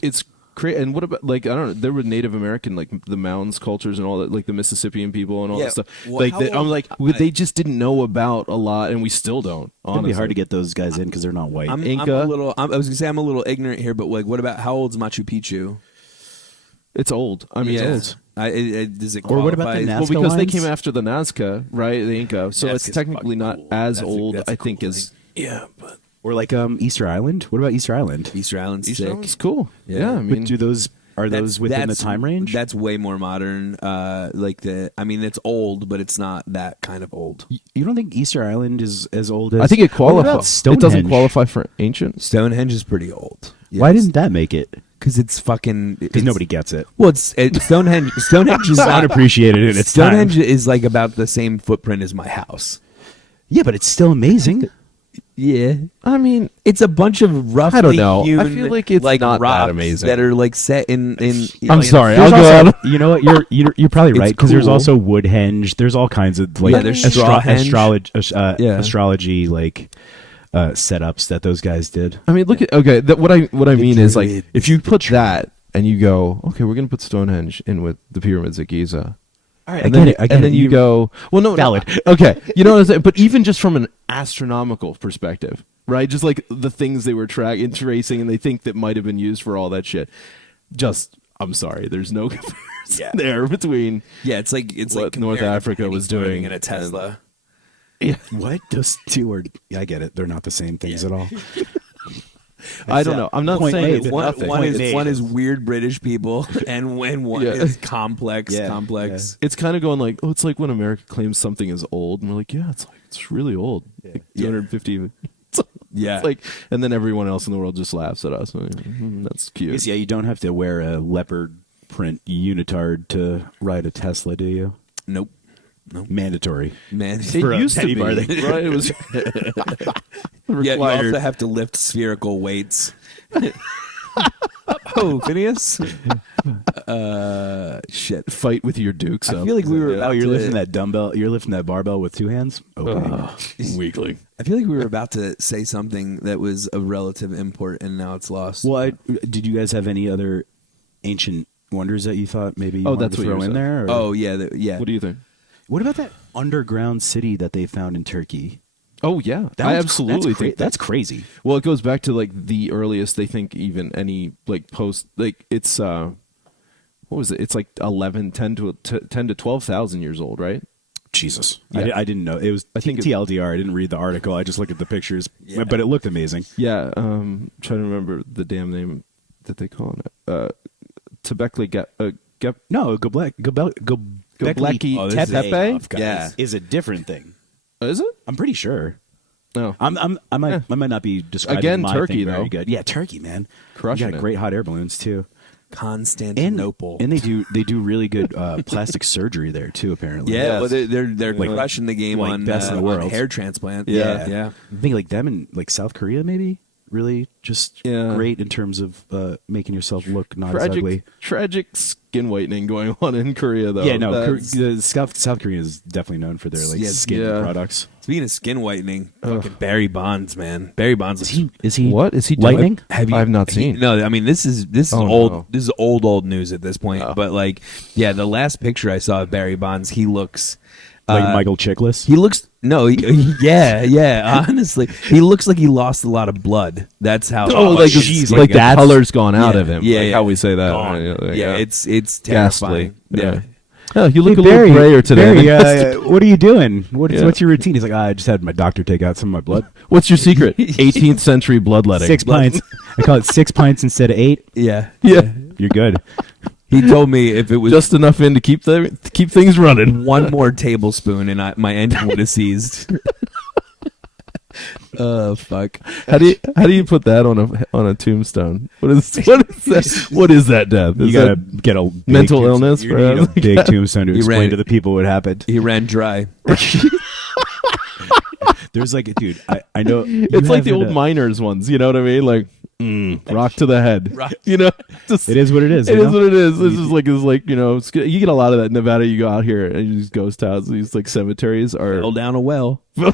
it's crazy. And what about like I don't know? There were Native American like the mounds cultures and all that, like the Mississippian people and all Yeah, that stuff. well, like how that, I'm old- like they just didn't know about a lot, and we still don't. It'd Honestly, be hard to get those guys in because they're not white. I'm a Inca. little, I was going to say I'm a little ignorant here, but like, what about, how old's Machu Picchu? It's old. I mean, Yeah. it's old. Does it Or what about qualify- the Well, Nazca because they lines? came after the Nazca, right? The Inca, so it's Nazca's technically fucking not cool. as That's a- old. that's a I cool think thing. as yeah, but Or like Easter Island. What about Easter Island? Easter Island's Easter sick. Island's cool. Yeah. Yeah, I But mean, do those are those within the time range? That's way more modern. It's old, but it's not that kind of old. You don't think Easter Island is as old as? I think it What about qualifies. It doesn't Stonehenge? qualify for ancient. Stonehenge is pretty old. Why Yes. didn't that make it? Because it's fucking. Because nobody gets it. Well, Stonehenge. Stonehenge is Unappreciated in its Stonehenge time. is like about the same footprint as my house. Yeah, but it's still amazing. Yeah, I mean, it's a bunch of roughly I don't know. hewn, I feel like it's not that rocks amazing. that are like set in. I'm like, sorry. There's I'll go also- on. You know what? You're probably It's right because there's cool. also Woodhenge. There's all kinds of like Yeah, there's Strawhenge. Yeah. astrology like setups that those guys did. I mean, look at what I mean is like Druids. if you put that and you go, okay, we're gonna put Stonehenge in with the pyramids at Giza. All right, And then you go, well, no, Valid. okay, you know what I'm saying? But even just from an astronomical perspective, right? Just like the things they were tracing and they think that might have been used for all that shit. Just, I'm sorry, there's no comparison there between. Yeah, it's like What North comparing a Africa penny was floating doing in a Tesla. What? Those two are. Yeah, I get it. They're not the same things at all. I don't know. I'm not Point saying made. it's One, nothing. one is weird British people, and when one Yeah. is complex. Yeah, It's kind of going like, oh, it's like when America claims something is old, and we're like, yeah, it's really old, like 250. Yeah. It's like, and then everyone else in the world just laughs at us. That's cute. Yes, yeah, you don't have to wear a leopard print unitard to ride a Tesla, do you? Nope. Mandatory. Man, It For a used to penny be, farthing. right? It was yeah, you required. also have to lift spherical weights. Oh, Phineas. Shit. Fight with your dukes. I up. feel like we were. Oh, about you're to- lifting that dumbbell. You're lifting that barbell with two hands. Okay. weakling. I feel like we were about to say something that was of relative import, and now it's lost. Well, did you guys have any other ancient wonders that you thought maybe you Oh, wanted that's to what you throw were in saying. there? Or? Oh yeah, yeah. What do you think? What about that underground city that they found in Turkey? Oh yeah, That I one's- absolutely that's think that's crazy. Well, it goes back to like the earliest they think even any like post like it's what was it? It's like 10 to 12,000 years old, right? Jesus, Yeah. I didn't know it was. I think TLDR. I didn't read the article. I just looked at the pictures, but it looked amazing. Yeah, trying to remember the damn name that they call it. Tebekli Gep. No, Göbekli Göbekli Tepe Yeah. is a different thing. Is it? I'm pretty sure. No. I might not be describing Again, my Turkey, thing very though. good. Yeah, Turkey, man. Crushing You got it. great hot air balloons too, Constantinople. and they do really good plastic surgery there too. Apparently, yeah, Yes. well, they're Like- crushing the game like on best in the on world. hair transplant. Yeah. yeah. I think like them in like South Korea, maybe really just Yeah. great in terms of making yourself look not as ugly. Tragic skin whitening going on in Korea, though. Yeah, no, That's- South Korea is definitely known for their like Yeah, skin yeah. products. Speaking of skin whitening, fucking Barry Bonds, man. Barry Bonds Is he What is he doing? lightning? I have not seen. No, I mean this is Oh, old. no. This is old news at this point. Oh. But like, yeah, the last picture I saw of Barry Bonds, he looks Like Michael Chiklis? He looks yeah. Honestly, he looks like he lost a lot of blood. That's how. Oh, like jeez, like the that's- color's gone out yeah, of him. yeah, like yeah. how we say that. Gone. Yeah, it's ghastly. terrifying. Yeah. Oh, you look Hey, a little Barry, grayer today. Barry, what are you doing? Yeah. What's your routine? He's like, I just had my doctor take out some of my blood. What's your secret? 18th century bloodletting. 6 pints. I call it 6 pints instead of 8. Yeah. Yeah, You're good. He told me if it was just enough in to keep things running. one more tablespoon and my engine would have seized. Oh fuck! How do you put that on a tombstone? What is that? What is that death? You Is gotta that get a big mental tombstone. illness, You need a perhaps? big tombstone to He explain ran- to the people what happened. He ran dry. There's like, dude, I know. It's like the old miners ones. You know what I mean? Like rock to the head. Rock. You know, just, It is what it is. It you is know? what it is. This is like you know, you get a lot of that in Nevada. You go out here and these ghost towns, these like cemeteries are. Fell down a well. Oh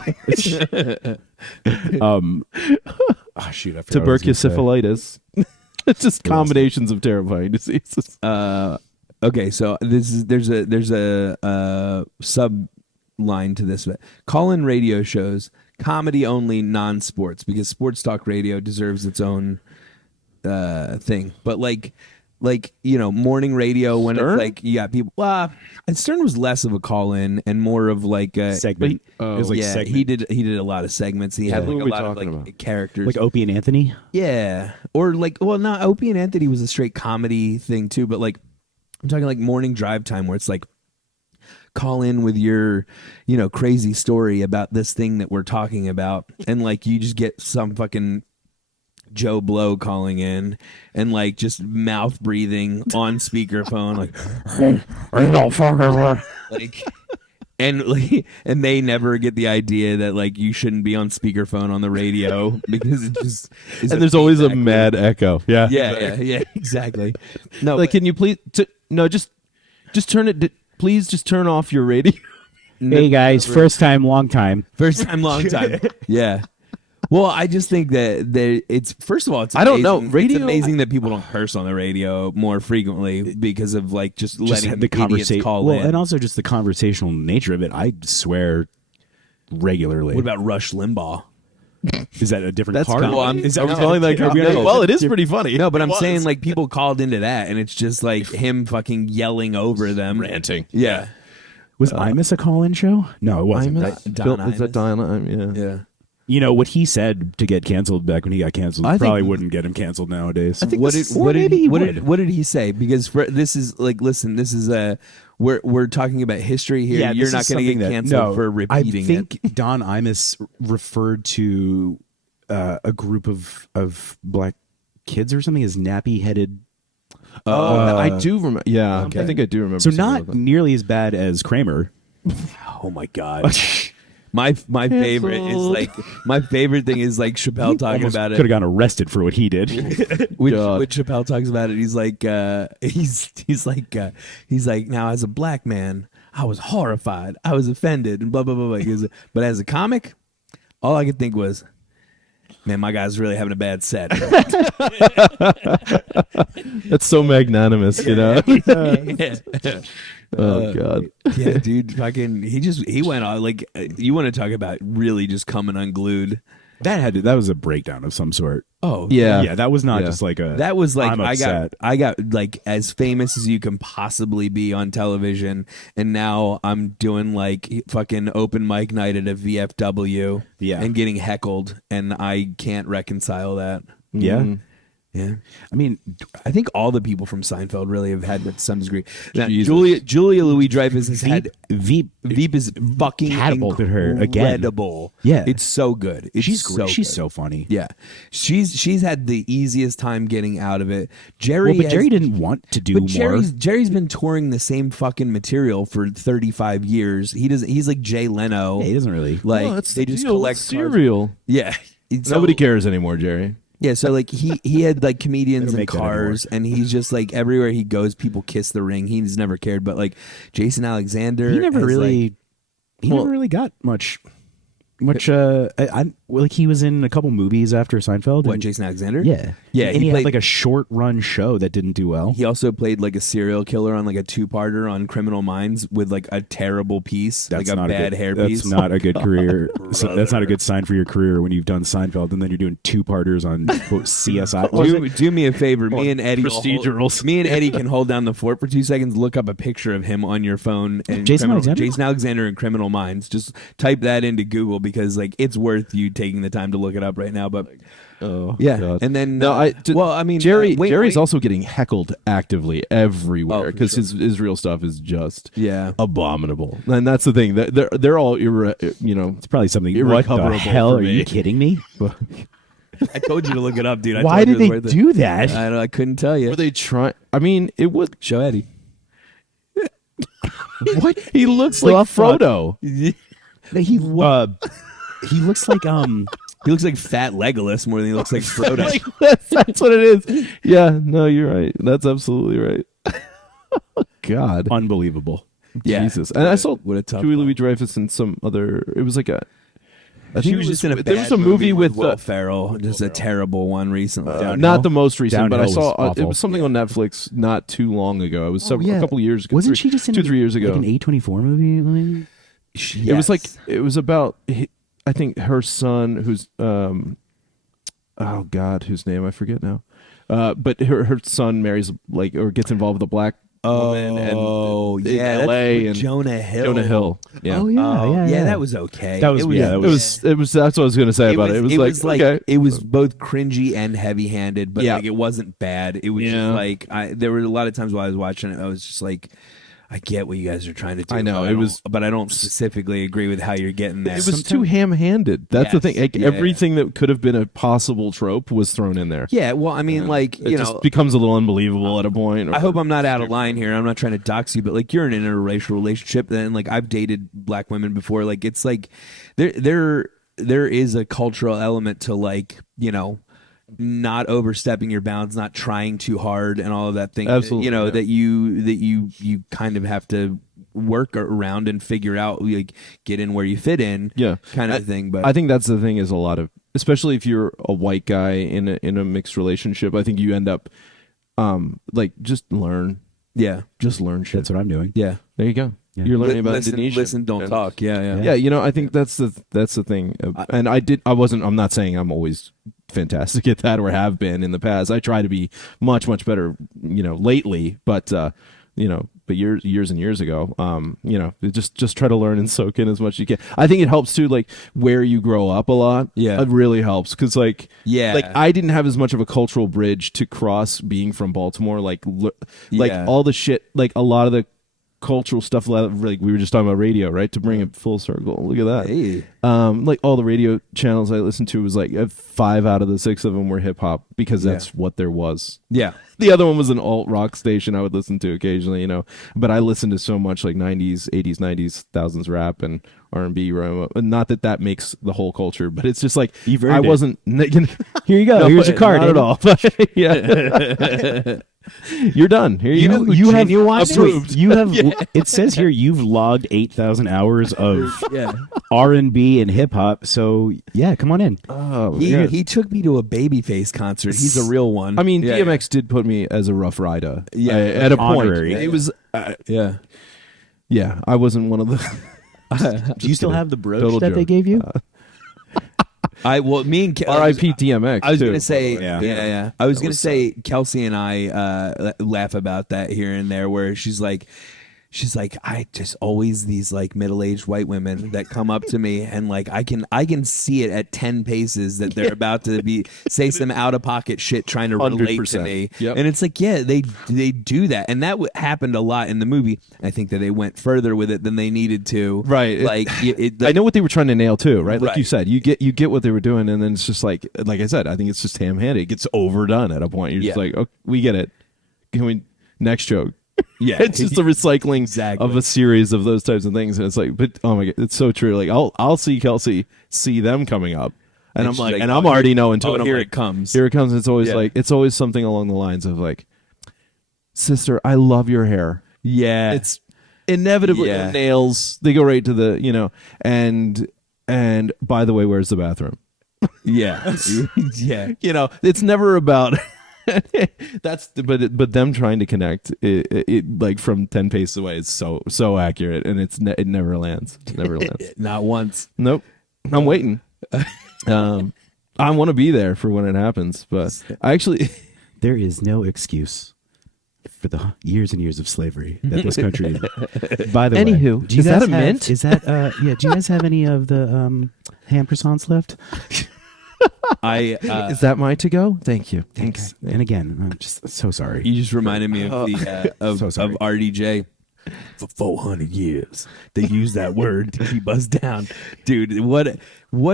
shoot! I forgot what I was gonna say. Tuberculosis. It's just combinations of terrifying diseases. Okay, so there's a sub line to this. Call-in radio shows, comedy only, non-sports, because sports talk radio deserves its own thing. But like morning radio when Stern? it's like you got people. And Stern was less of a call-in and more of like a segment. It was like yeah, segment. he did a lot of segments. He had Who like are a we lot of talking like about? characters. like Opie and Anthony. Yeah. Or like, well, not Opie and Anthony was a straight comedy thing too, but like, I'm talking like morning drive time where it's like, call in with your, crazy story about this thing that we're talking about. And like, you just get some fucking Joe Blow calling in and like just mouth breathing on speakerphone, like and they never get the idea that like you shouldn't be on speakerphone on the radio because it just is And there's always a mad echo. Yeah. yeah, exactly. No, Like, can you please? Just turn it. Please, just turn off your radio. Hey guys, first time, long time. first time, long time. Yeah. Well, I just think that it's first of all, it's I don't know. amazing- Radio- It's amazing that people don't curse on the radio more frequently because of like just letting the idiots conversation. call Well, in. and also just the conversational nature of it. I swear regularly. What about Rush Limbaugh? Is that a different That's part? comedy. Well, I'm- Is that are we calling that are we comedy? gonna- Well, it is pretty funny. No, but I'm It was. saying like people called into that, and it's just like him fucking yelling over them, ranting. Yeah, Was Imus a call-in show? No, it wasn't. Don Is that Don? Yeah. yeah. You know what he said to get canceled back when he got canceled I think- probably wouldn't get him canceled nowadays. I think What this- did or what did, maybe he what would. did what did he say? Because this is like, listen, this is we're talking about history here. Yeah, You're this not is going to something get that- canceled no, for repeating I think Don Imus referred to a group of black kids or something as nappy-headed. I do remember. Yeah, Okay. I think I do remember. So something not like that. nearly as bad as Kramer. Oh my god. My favorite is like my favorite thing is like Chappelle talking about Could have it. gotten arrested for what he did. When God. Chappelle talks about it, he's like he's like now as a black man, I was horrified, I was offended, and blah blah blah blah. He goes, but as a comic, all I could think was, man, my guy's really having a bad set. That's so magnanimous, you know. Oh God. Yeah, dude, fucking, he went on like you want to talk about really just coming unglued. That was a breakdown of some sort. Oh Yeah. Yeah, that was not Yeah. just like a. That was like I'm I upset. got like as famous as you can possibly be on television, and now I'm doing like fucking open mic night at a VFW, Yeah. and getting heckled, and I can't reconcile that. Yeah. Mhm. Yeah, I mean, I think all the people from Seinfeld really have had that to some degree. Now, Jesus. Julia Louis Dreyfus has had Veep. Veep is fucking Catapulted her again. incredible. Yeah. it's so good. It's She's great. She's good. so funny. Yeah, she's had the easiest time getting out of it. Jerry, Well, but has- Jerry didn't want to do But more. Jerry's been touring the same fucking material for 35 years. He doesn't. He's like Jay Leno. Yeah, he doesn't really. Like Oh, that's they the just deal. collect It's cars. cereal. Yeah, So- Nobody cares anymore, Jerry. Yeah, so like he had like They comedians don't in make that cars, and he's just like everywhere he goes, people kiss the ring. He's never cared, but like Jason Alexander, He never has, really. like- He never really got much. Like he was in a couple movies after Seinfeld. what and- Jason Alexander? Yeah, Yeah, and he he played- had like a short run show that didn't do well. He also played like a serial killer on like a 2-parter on Criminal Minds with like a terrible piece, like a not bad good, hair that's piece. not a good career. So that's not a good sign for your career when you've done Seinfeld and then you're doing 2-parters on quote, CSI. What was it? Do me a favor. Me and Eddie will Procedurals. me and Eddie can hold down the fort for 2 seconds. Look up a picture of him on your phone. And Jason Alexander? Jason Alexander and Criminal Minds. Just type that into Google because like it's worth you taking the time to look it up right now. But Oh yeah, God. and then No, well, I mean, Jerry's wait. also getting heckled actively everywhere Oh, for because sure. his Israel stuff is just Yeah. abominable, and that's the thing. They're all It's probably something. What irrecoverable the hell? for Are me. you kidding me? I told you to look it up, dude. Why did they do do that? I couldn't tell you. Were they trying? I mean, it would. Show Eddie. What he looks Well, like I thought- Frodo. He looks like He looks like Fat Legolas more than he looks like Frodo. Like, that's what it is. Yeah, no, you're right. That's absolutely right. God, unbelievable. Yeah. Jesus. And I saw What a tough Julie one. Louis Dreyfus in some other. It was like a. I She think was it just in a there bad was a movie with Will Ferrell, just a terrible one recently. Downhill? not the most recent, but I Downhill saw was it awful. was something on Netflix not too long ago. It was a couple years ago. Wasn't she just in 2-3 years ago? like an A24 movie? It was like it was about I think her son who's oh God, whose name I forget now. But her son marries like or gets involved with a black woman Oh, and yeah, in that's LA with and Jonah Hill. Jonah Hill. Yeah. Oh yeah, yeah, that was okay. That was- yeah, that It was that's what I was going to say about it. It was like okay. it was both cringy and heavy-handed, but Yeah. like it wasn't bad. It was Yeah. just like there were a lot of times while I was watching it, I was just like, I get what you guys are trying to do. I know, but I don't specifically agree with how you're getting there. It was too ham-handed. That's the Yes. thing. Like, Yeah. everything that could have been a possible trope was thrown in there. Yeah, well, I mean, like, It you just know, becomes a little unbelievable at a point. I hope I'm not out of line here. I'm not trying to dox you, but like you're in an interracial relationship, and like I've dated black women before. Like it's like there is a cultural element to like, you know, not overstepping your bounds, not trying too hard, and all of that thing. Absolutely, you know yeah. that you kind of have to work around and figure out, like, get in where you fit in, Yeah. kind of thing. But I think that's the thing is a lot of, especially if you're a white guy in a mixed relationship, I think you end up like just learn shit. That's what I'm doing. yeah. There you go. Yeah. You're learning about listen, Indonesian. listen, don't And- talk. Yeah. Yeah, you know, I think that's the thing. And I'm not saying I'm always fantastic at that or have been in the past. I try to be much better, you know, lately, but you know, but years and years ago, you know, just try to learn and soak in as much as you can. I think it helps too, like where you grow up a lot. Yeah. It really helps because like Yeah. I didn't have as much of a cultural bridge to cross being from Baltimore. Like Yeah. all the shit, like a lot of the cultural stuff, like we were just talking about radio, right? To bring it full circle. Look at that. Hey. Like all the radio channels I listened to was like 5 out of the 6 of them were hip hop because that's what there was. Yeah. The other one was an alt rock station I would listen to occasionally, you know. But I listened to so much like 90s, 80s, 90s, thousands rap and R&B. Not that makes the whole culture, but it's just like You've earned I it. wasn't. Here you go. No, Here's your card. Not at all. Yeah. You're done. Here you go. You have approved. You have. It says here you've logged 8,000 hours of Yeah. R&B and hip hop. So yeah, come on in. Oh, He took me to a Babyface concert. He's a real one. I mean, Yeah. DMX did put me as a rough rider. Yeah. At a point. Honorary. It was. Yeah. Yeah, I wasn't one of the. Do you still have the brooch Total that they joke. gave you? Me and R.I.P. DMX. I was too, gonna say, by the way. yeah. I was gonna say, Kelsey and I laugh about that here and there, where she's like, I just always these like middle-aged white women that come up to me and like I can see it at 10 paces that they're about to say some out-of-pocket shit trying to relate to 100%. me, Yep. and it's like, yeah, they do that, and that happened a lot in the movie. I think that they went further with it than they needed to, Right. Like, I know what they were trying to nail too, right? Like Right. you said, you get what they were doing, and then it's just like I said, I think it's just ham-handed. It gets overdone at a point. You're just Yeah. like, oh, we get it. Can we next joke? Yeah, It's just a recycling Exactly. of a series of those types of things, and it's like, but oh my god, it's so true. Like I'll see Kelsey see them coming up, and I'm she's like, like, and oh, I'm already knowing too. oh, and I'm here like, it comes. Here it comes. It's always Yeah. like it's always something along the lines of like, sister, I love your hair. yeah, It's inevitably Yeah. nails. They go right to the and by the way, where's the bathroom? yeah, yeah. You know, it's never about but them trying to connect it like from 10 paces away is so accurate, and it never lands. It never lands. Not once. Nope. I'm waiting. I want to be there for when it happens, but I actually There is no excuse for the years and years of slavery that this country. By the Anywho, way, do you is that guys a have- mint? Is that yeah? Do you guys have any of the ham croissants left? is that my to go? Thank you. Thanks. And again, I'm just so sorry. You just reminded me of the So of sorry. RDJ. For 400 years, they use that word to keep us down, dude. What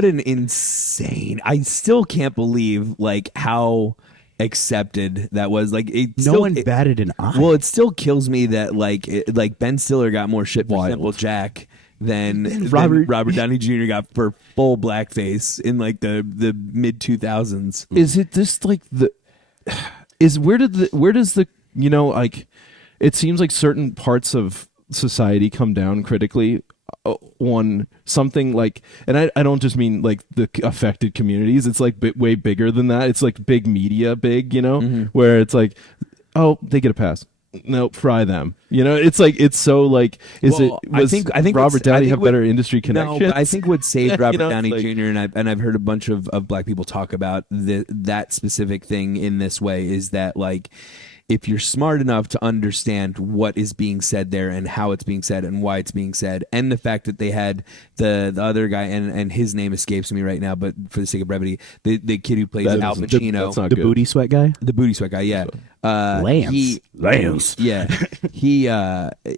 an insane! I still can't believe like how accepted that was. Like No one batted an eye. Well, it still kills me that like Ben Stiller got more shit for Wild. Simple Jack than Robert- Downey Jr. got for full blackface in like the mid 2000s. Is it just like where does the you know, like it seems like certain parts of society come down critically on something like, and I don't just mean like the affected communities, it's like way bigger than that. It's like big media you know, where it's like, oh, they get a pass. Nope, fry them. You know, it's like it's so like Well, I think Robert Downey have better industry connections? No, but I think what saved Robert You know, Downey it's like- Jr. and I've heard a bunch of black people talk about that specific thing in this way is that like if you're smart enough to understand what is being said there and how it's being said and why it's being said, and the fact that they had the other guy and his name escapes me right now, but for the sake of brevity, the kid who plays Al Pacino, That's not the good. booty sweat guy. the booty sweat guy, yeah. Lance. Lance. Yeah,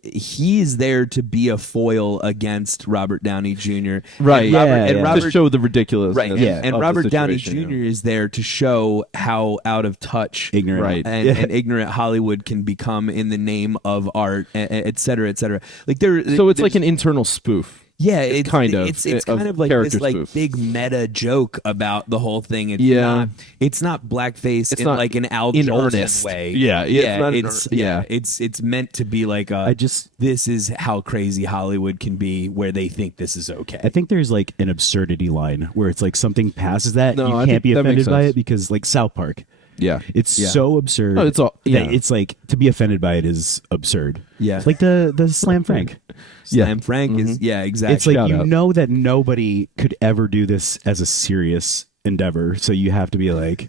he's there to be a foil against Robert Downey Jr. Right. And Robert, to show the ridiculous. right, and of the Robert Downey situation, Jr. yeah. is there to show how out of touch Ignorant. Right. and ignorant Hollywood can become in the name of art, et cetera, et cetera. Like there, So it's like an internal spoof. yeah, it's kind of it's of kind of like character this like spoof. big meta joke about the whole thing. It's Yeah. it's not blackface It's in not like an Al in Jolson earnest. way. Yeah, it's not in it's earnest. it's meant to be like this is how crazy Hollywood can be, where they think this is okay. I think there's like an absurdity line where it's like something passes that No, you I can't think be that makes offended by sense. it because like South Park. Yeah. It's so absurd. Oh, it's all- that yeah. it's like to be offended by it is absurd. Yeah. Like the Slam Frank. Slam Frank is exactly. It's like Shout you out. know that nobody could ever do this as a serious endeavor, so you have to be like,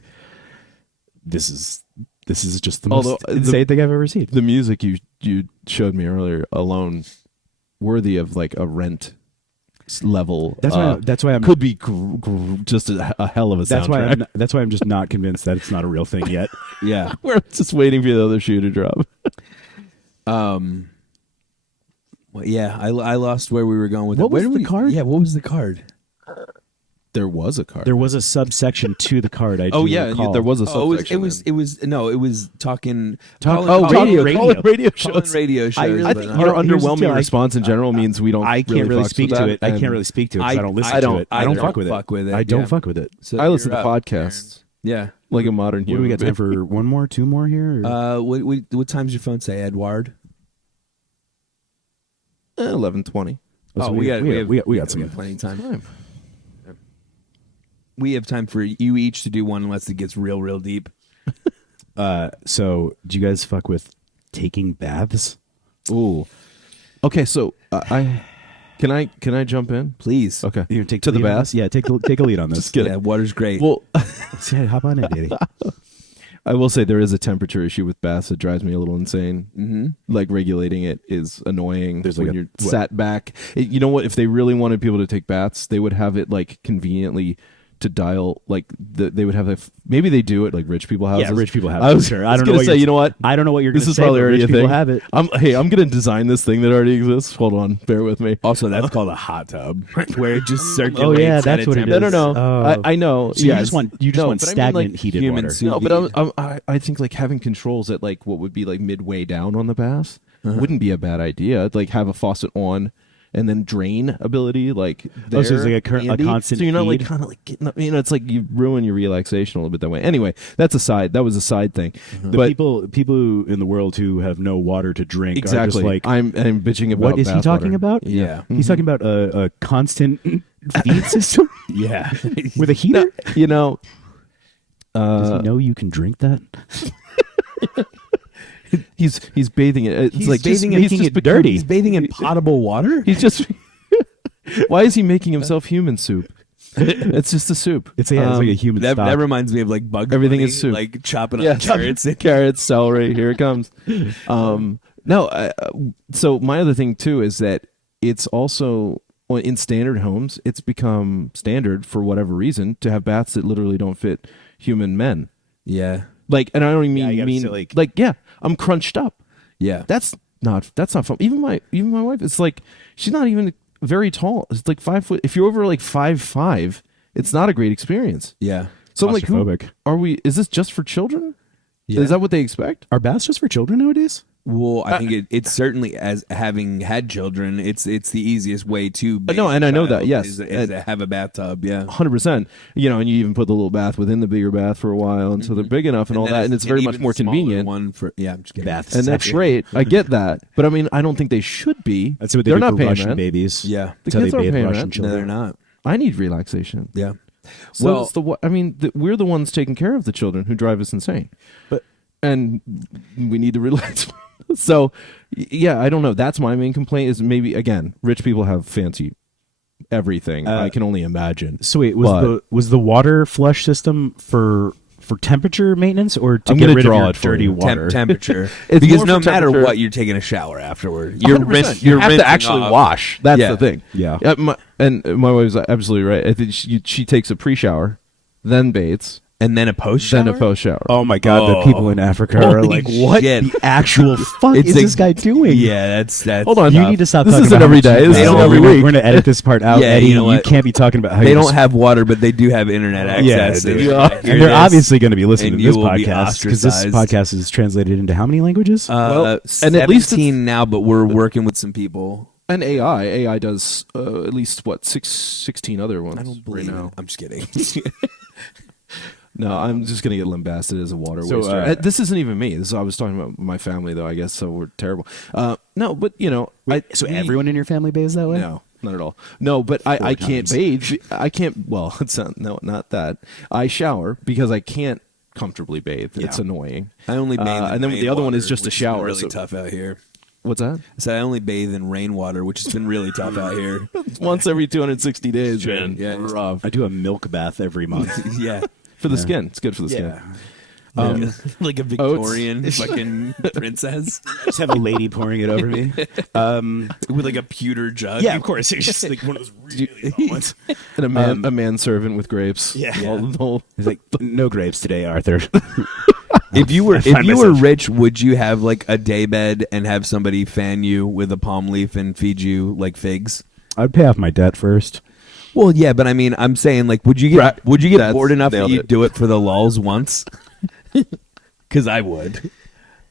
this is just the Although, most insane thing I've ever seen. The music you showed me earlier alone, worthy of like a Rent level. That's why I'm could be just a hell of a soundtrack. that's why I'm just not convinced that it's not a real thing yet. yeah. We're just waiting for the other shoe to drop. Well, yeah, I lost where we were going with What it. Where was did the card? Yeah, what was the card? There was a card. There was a subsection to the card. I oh do yeah, recall. there was a Oh, subsection. it was talking. radio radio shows. Radio shows. I really but think- not- you know, Our here's the underwhelming deal, response in general means we don't. I can't really fucks speak with to that, it. I and can't really speak to it because I don't listen I to don't- it. I don't I fuck don't with fuck it. with it, I don't yeah. fuck with it. So I listen to you're up, podcasts Yeah. like a modern What do human. we got time being. for? One more, two more here? or- What time's your phone say, Edward? 11:20. Oh, we got some plenty of time. We have time for you each to do one unless it gets real deep. So, do you guys fuck with taking baths? Ooh. Okay, so I can I jump in? Please. Okay. You take To the lead on bath? this? Yeah, take a lead on this. kidding. Yeah, water's great. Well, Yeah, hop on it, baby. I will say there is a temperature issue with baths that drives me a little insane. Mm-hmm. Like regulating it is annoying. There's when like a- you're what? sat back. You know what? If they really wanted people to take baths, they would have it like conveniently to dial. Like they would have maybe they do it like rich people houses. Yeah, rich people have I it. was, Sure. I don't know. what Say, you're- you know what? I don't know what you're This going to is say. probably but already rich a people thing. have it. I'm going to design this thing that already exists. Hold on, bear with me. also, that's called a hot tub, where it just circulates. Oh, yeah, at that's a what it temperature. is. No. Oh. I know. So you yes. just want No, but I mean, stagnant like, heated human water. soup. No, but I think like having controls at like what would be like midway down on the bath wouldn't be a bad idea. Like have a faucet on and then drain ability like there. Oh, so it's like a handy. constant So you're not like feed? kind of like getting up. You know, it's like you ruin your relaxation a little bit that way. Anyway, that's a side. That was a side thing. The But people who in the world who have no water to drink are exactly, just like, I'm bitching about. what is he bath talking water. about? Yeah. He's talking about a constant feed system Yeah. with a heater. You know. Does he know you can drink that? He's bathing it. It's He's like bathing just, it, he's just it dirty. He's bathing in potable water. He's just. Why is he making himself human soup? It's just a soup. It's like a human That, stock. that reminds me of like Bugs Everything Bunny, is soup. like chopping Yeah, up carrots. carrots, celery. Here it comes. No. So my other thing too is that it's also in standard homes. It's become standard for whatever reason to have baths that literally don't fit human men. Yeah, Like, and I don't even you gotta mean say, like yeah, I'm crunched up. yeah. That's not fun. Even my wife. It's like she's not even very tall. It's like 5 foot. If you're over like 5'5", it's not a great experience. Yeah. So I'm like, who Claustrophobic. are we? Is this just for children? Yeah. Is that what they expect? Are baths just for children nowadays? Well, I think it's certainly, as having had children, it's the easiest way to. No, and I know that, yes. is to have a bathtub. Yeah, 100%. You know, and you even put the little bath within the bigger bath for a while, and so they're big enough and all then that, and it's very an much even more smaller convenient. One for I'm just kidding. Baths. And that's great. I get that, but I mean, I don't think they should be. That's what they They're do not for paying Russian rent. babies. Yeah. That's The how kids they aren't bathe paying Russian rent. No, children. they're not. I need relaxation. Yeah. So Well, it's I mean, we're the ones taking care of the children who drive us insane. And we need to relax. So, yeah, I don't know. That's my main complaint is maybe, again, rich people have fancy everything. I can only imagine. So wait, But- was the water flush system for temperature maintenance or to I'm get gonna rid draw of your it for dirty you. water? temperature. It's Because more no for matter temperature. what, you're taking a shower afterward. You're 100%. you're you have to rinsing actually off. wash. That's Yeah. the thing. Yeah. My wife's absolutely right. I think she takes a pre-shower, then bathes, And then a post shower. Then a post shower. Oh my God, the people in Africa are Holy like, what shit. the actual fuck It's is like- this guy doing? Yeah, that's Hold on. You need to stop This talking isn't about every how much day. you- This They isn't don't- every we're week. going to edit this part out. Yeah, Eddie, you know what? can't be talking about how They you don't have water, but they do have internet access. Yeah, and dude. Yeah. hear and they're this. obviously going to be listening and to you this will be podcast because this ostracized. podcast is translated into how many languages? Well, And and at least 17 now, but we're working with some people. And AI does at least 16 other ones I don't believe right now. it. I'm just kidding. No, I'm just gonna get lambasted as a water So, waster. This isn't even me. This is, I was talking about my family, though. I guess so. We're terrible. No, but so everyone in your family bathes that way? No, not at all. No, but I can't times. bathe. I can't. Well, it's not that. I shower because I can't comfortably bathe. Yeah. It's annoying. I only bathe in and then the other one is just a which has been shower. Really so- tough out here. What's that? So I only bathe in rainwater, which has been really tough out here. Once every 260 days, Sure. man. Yeah. Rough. I do a milk bath every month. Yeah. For the skin. It's good for the skin. yeah. Like a Victorian fucking princess Just have a lady pouring it over me. with like a pewter jug. Yeah, of course. It's just like one of those really tall ones. And a manservant with grapes. Yeah. The whole- It's like, no grapes today, Arthur. If you were find myself- rich, would you have like a day bed and have somebody fan you with a palm leaf and feed you like figs? I'd pay off my debt first. Well, yeah, but I mean, I'm saying like, would you get That's- bored enough that nailed you'd it. do it for the lulz once? Because I would.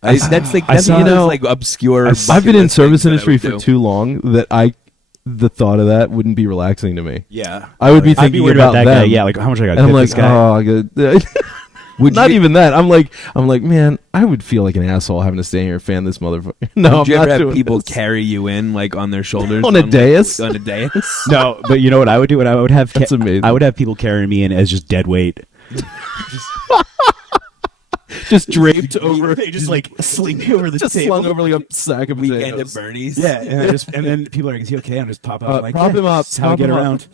That's like I that's saw- like obscure. I've been in bucket service list things that I industry would for do. too long that the thought of that wouldn't be relaxing to me. Yeah. I would be I'd be thinking worried about that them. guy. Yeah, like how much I got to And I'm tip like, this guy. oh, I got. Not even that. I'm like, man, I would feel like an asshole having to stay here and fan this motherfucker. No, Would you I'm ever not have doing people this. carry you in like on their shoulders On a like, dais? on a dais? No, but you know what I would do? What I would have That's amazing. I would have people carrying me in as just dead weight. Just draped over. They just like sling me over the Just table. slung over like a sack of Weekend at potatoes. Bernie's. Yeah, and then people are like, "Is he okay?" I'm just pop up. I'm like, prop yeah, him up, That's how I prop get him up. around.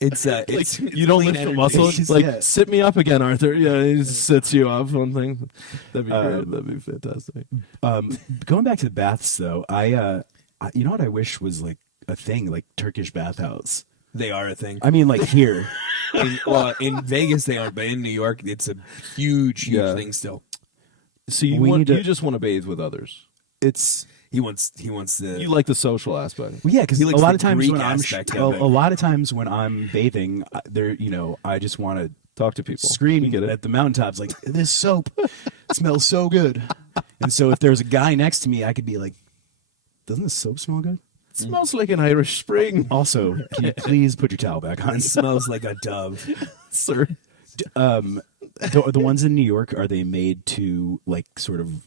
It's Like, you don't lift the muscle. It's- Like, yeah. sit me up again, Arthur. Yeah, he just sits you up on things. That'd be great. That'd be fantastic. Going back to the baths, though, you know what I wish was like a thing, like Turkish bathhouse. They are a thing. I mean, like here. In Vegas they aren't, but in New York it's a huge Yeah. thing still. So you We need to- you just want to bathe with others. It's He wants the You like the social aspect. well, yeah, because He a likes lot the of times Greek when I'm aspect a of it. lot of times when I'm bathing, I just want to Talk to people. scream You get it. at the mountaintops like, "This soap smells so good." And so if there's a guy next to me, I could be like, "Doesn't this soap smell good?" It smells like an Irish spring, Also, can you please put your towel back on? It smells like a dove. sir. The ones in New York, are they made to like sort of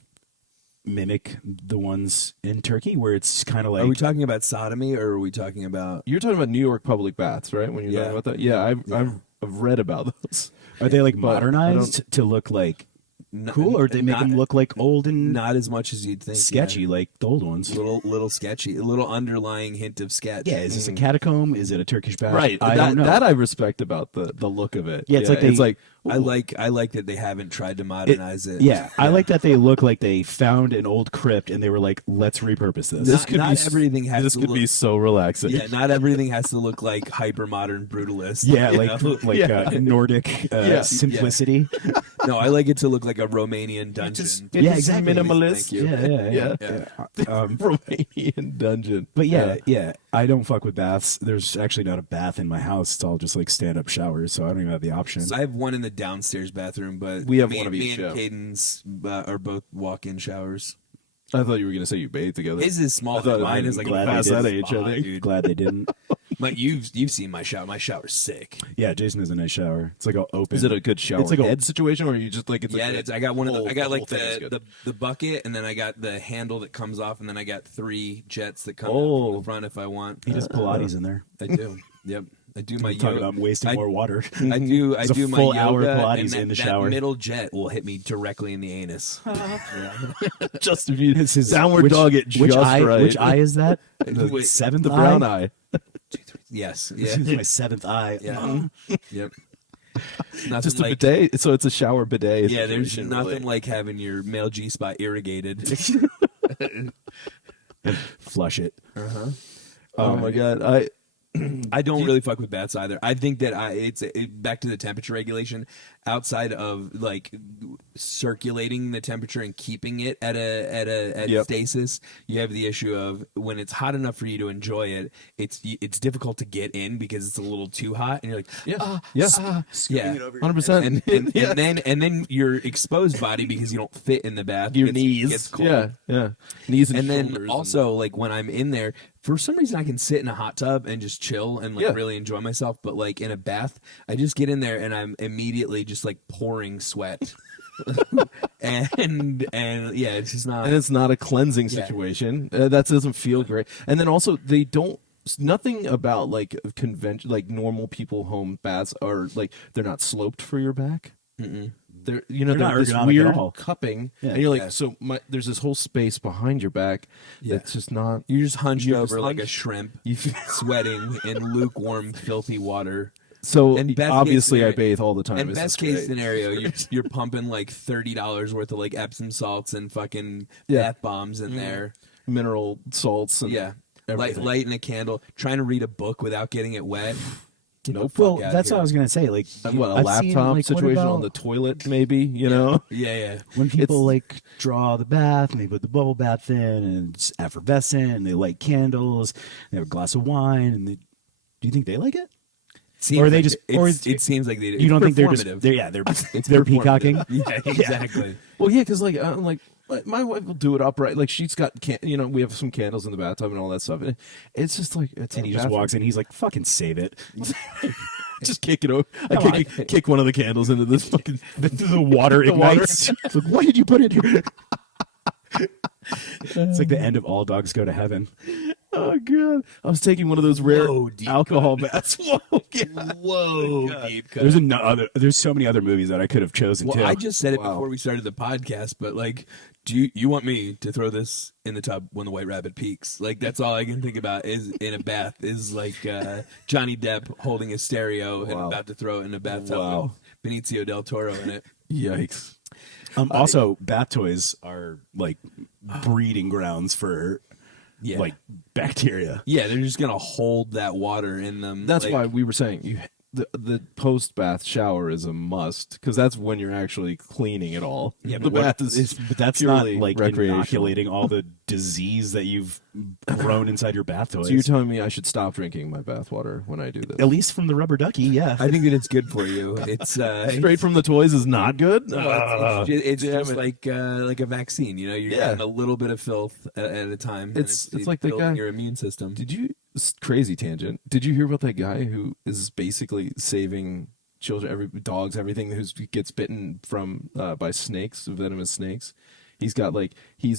mimic the ones in Turkey, where it's kind of like Are we talking about sodomy or are we talking about You're talking about New York public baths, right? When you're Yeah. talking about that, yeah, I've read about those. are they like But I modernized to look like cool, or do they make them look like old and not as much as you'd think? sketchy like the old ones? Yeah. Little sketchy, a little underlying hint of sketch. Yeah, is this a catacomb? Is it a Turkish bath? Right. I don't know. That I respect about the look of it. Yeah, it's like they- it's like I like that they haven't tried to modernize it. Yeah, I like that they look like they found an old crypt and they were like, let's repurpose this. This could not be everything has this to could look, be so relaxing. Yeah, not everything has to look like hyper modern brutalist. yeah, you like know? Nordic Yeah. simplicity. No, I like it to look like a Romanian dungeon. It Yeah, is exactly. Minimalist. Thank you. Yeah. Romanian dungeon. But yeah, I don't fuck with baths. There's actually not a bath in my house. It's all just like stand up showers, so I don't even have the option. So I have one in the downstairs bathroom, but We have me, one of me each, and yeah. Caden's are both walk-in showers. I thought you were gonna say you bathe together. His is small. I thought Mine I'm is like glad a they past did. that age, I spot, think. dude. Glad they didn't. But you've seen my shower. My shower's sick. Yeah, Jason has a nice shower. It's like all open. Is it a good shower It's like a- head situation, or are you just like it's Yeah, like it's, I got one of the. I got whole like thing is good. the bucket, and then I got the handle that comes off, and then I got 3 jets that come out Oh. from the front if I want. He does Pilates in there. I do. Yep. I do my I'm talking yoga. about wasting I- more water. I do. I It's a do my full yoga, hour Pilates and that, in the that shower. middle jet will hit me directly in the anus. just if you It's his downward which- dog it which just eye, right. Which eye is that? The Wait, seventh the eye? brown eye. Yes. This Yeah. is my seventh eye. Yeah. Yep. Nothing Just a like, bidet. So it's a shower bidet. Yeah, there's situation, nothing really. like having your male G spot irrigated. Flush it. Uh-huh. Oh my god, I don't really fuck with baths either. I think that it's back to the temperature regulation. Outside of like circulating the temperature and keeping it at stasis, you have the issue of when it's hot enough for you to enjoy it. It's difficult to get in because it's a little too hot, and you're like, yeah, 100%. And then your exposed body, because you don't fit in the bath, Your knees, gets cold. Knees and then shoulders also like when I'm in there, for some reason I can sit in a hot tub and just chill and like really enjoy myself. But like in a bath, I just get in there and I'm immediately just like pouring sweat. and yeah, it's just not. and it's not a cleansing situation. That doesn't feel great. And then also they don't. Nothing about like convention, like normal people home baths are like they're not sloped for your back. They're not this ergonomic weird at all. cupping, Yeah. and you're like, there's this whole space behind your back that's just not. You're just hunched You're over just like a hunched. shrimp, You feel, sweating in lukewarm, filthy water. so And best obviously, case I bathe all the time. And It's best just case great. scenario, you're pumping like $30 worth of like Epsom salts and fucking Yeah. bath bombs in there. mineral salts and everything. Lighting a candle, trying to read a book without getting it wet. Nope. Well, that's what I was gonna say. Like, What, a I've laptop seen, like, what situation about on the toilet, maybe, you know? Yeah. when people It's- like draw the bath and they put the bubble bath in and it's effervescent and they light candles, they have a glass of wine, and do you think they like it? Seems Or are they like just- it, or it seems like they. You don't think they're just performative. they're It's they're performative. peacocking? Yeah, exactly. Well, yeah, because like I'm like my wife will do it upright. Like she's got, we have some candles in the bathtub and all that stuff. And it's just like it's And a he just bathroom. walks in. He's like, "Fucking save it." just kick it over. Come I kick one of the candles into this fucking The water The water. ignites. It's like, why did you put it here? It's like the end of All Dogs Go to Heaven. Oh god! I was taking one of those rare Whoa, deep alcohol baths. Whoa, yeah. Whoa, deep cut. There's so many other movies that I could have chosen Well, too. I just said it Wow. before we started the podcast, but like, do you want me to throw this in the tub when the White Rabbit peaks? Like, that's all I can think about is in a bath is like Johnny Depp holding a stereo and Wow. about to throw it in a bathtub Wow. with Benicio del Toro in it. Yikes! Also, bath toys are like breeding grounds for Yeah, like bacteria. yeah, they're just gonna hold that water in them. That's like, why we were saying the post bath shower is a must because that's when you're actually cleaning it all. Yeah, the but bath is but that's not purely like recreational. inoculating all the disease that you've grown inside your bath toys. So you're telling me I should stop drinking my bath water when I do this? At least from the rubber ducky, yeah. I think that it's good for you. It's Straight from the toys is not good. it's damn just it. like a vaccine. You know, you're Yeah. getting a little bit of filth at a time. and It's like the building guy- your immune system. Did you crazy tangent? Did you hear about that guy who is basically saving children, dogs, everything who gets bitten from by snakes, venomous snakes? He's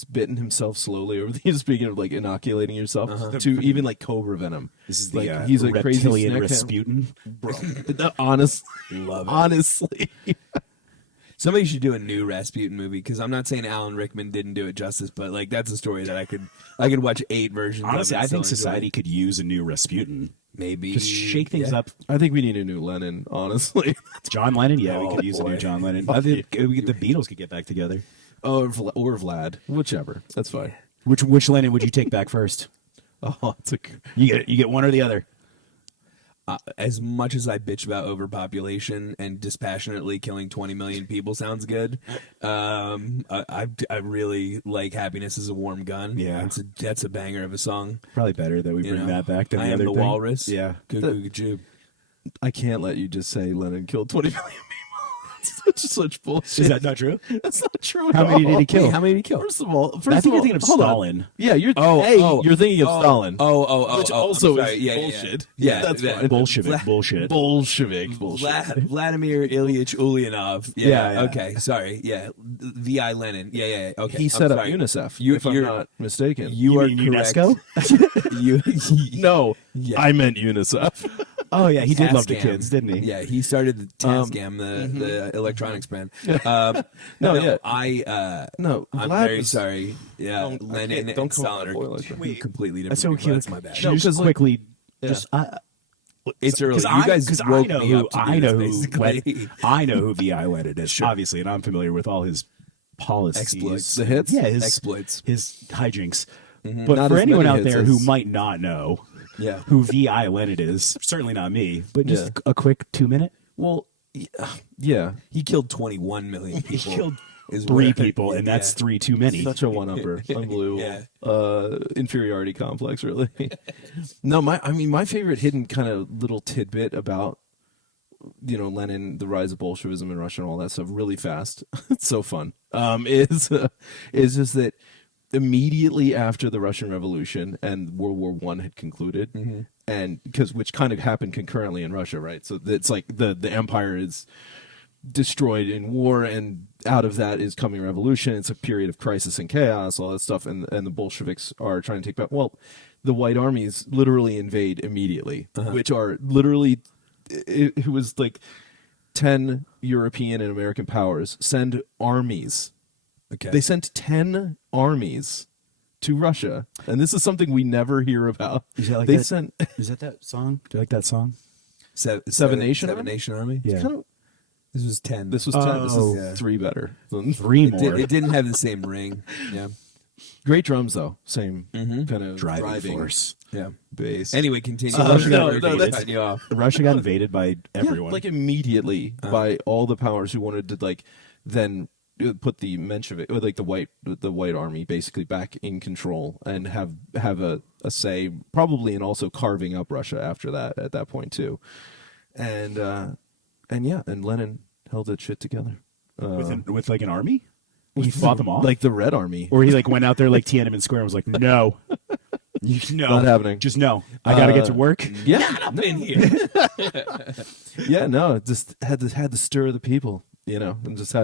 bitten himself slowly over the speaking of like inoculating yourself to even like cobra venom. This is the like he's a crazy reptilian snack Rasputin. honestly, Love it. honestly. Somebody should do a new Rasputin movie because I'm not saying Alan Rickman didn't do it justice, but like that's a story that I could watch 8 versions. Honestly, of I and think still society enjoy. could use a new Rasputin. Maybe Just shake things up. I think we need a new Lennon, honestly. John Lennon, yeah, we Oh, could use a boy. new John Lennon. Fuck I think the Beatles could get back together. or Vlad, whichever. That's fine. Which Lennon would you take back first? Oh, it's a You get one or the other. as much as I bitch about overpopulation and dispassionately killing 20 million people sounds good. I really like "Happiness Is a Warm Gun." Yeah. that's a banger of a song. Probably better that we You bring know? that back than I the Am other the thing. Walrus. Yeah. Goo goo goo jube. I can't let you just say Lennon killed 20 million people. It's such bullshit. Is that not true? That's not true at How many all. did he kill? Wait, how many did he kill? First of all, I think you're thinking of hold on. Stalin. Yeah, you're. Oh, you're thinking of Stalin. Which also sorry. is Yeah, bullshit. Yeah, Yeah, that's that- fine. Bolshevik bullshit. Bolshevik bullshit. Vladimir Ilyich Ulyanov. Yeah. Okay. Sorry. Yeah. V.I. Lenin. Yeah. Okay. He I'm set up sorry. UNICEF. You- if I'm you're- not mistaken. You are mean correct. UNESCO? You. no, Yeah. I meant UNICEF. Oh yeah, he did love the Tascam. kids, didn't he? Yeah, he started the Tascam, the electronics brand. No, yeah. No, I'm Vlad very was- sorry. Yeah, Don't- I Lenin can't- don't and come on Stalin my are boy like that. completely different. That's so people. cute. That's my bad. Should we just 'cause, like- quickly, Yeah. just It's early. Because You guys because woke I know me who up to do I know this, who basically. I know who V.I. Lenin is, obviously, and I'm familiar with all his policies, Exploits. The hits? yeah, his Exploits. his hijinks. Mm-hmm. But Not for as anyone many out hits there who as- might not know, Yeah. who VI Leonard is. Certainly not me, but just a quick 2-minute. Well, yeah. He killed 21 million people. He killed is 3 what- people, and that's 3 too many. Such a one-upper. Unbelievable. Yeah. Inferiority complex, really. No, my favorite hidden kind of little tidbit about, Lenin, the rise of Bolshevism in Russia and all that stuff really fast. It's so fun. Is just that immediately after the Russian Revolution and World War I had concluded, and which kind of happened concurrently in Russia, right? So it's like the empire is destroyed in war, and out of that is coming revolution. It's a period of crisis and chaos, all that stuff, and the Bolsheviks are trying to take back. Well, the white armies literally invade immediately, which are literally, it was like 10 European and American powers send armies. Okay. They sent 10 armies to Russia, and this is something we never hear about. Is that like they that- sent Is that song? Do you like that song? Seven Nation Seven Army? Nation Army. Yeah. kind of, This was 10. this was 10. This Oh. is 3 better. 3 more. It didn't have the same ring. Yeah. Great drums though, same kind of Driving force. Yeah. bass. Anyway, continue. Russia got Sorry for invaded. cutting you off. Russia got invaded by Yeah, everyone. like immediately by all the powers who wanted to then put the Menshevik, or the white army basically back in control and have a say, probably, in also carving up Russia after that, at that point too. And Lenin held that shit together. with like an army? He fought them off? Like the Red Army. Or he like went out there like Tiananmen Square and was like, no. No. Not happening. Just no. I got to get to work. Yeah. Up in here. Yeah, no, it just had to stir the people, and just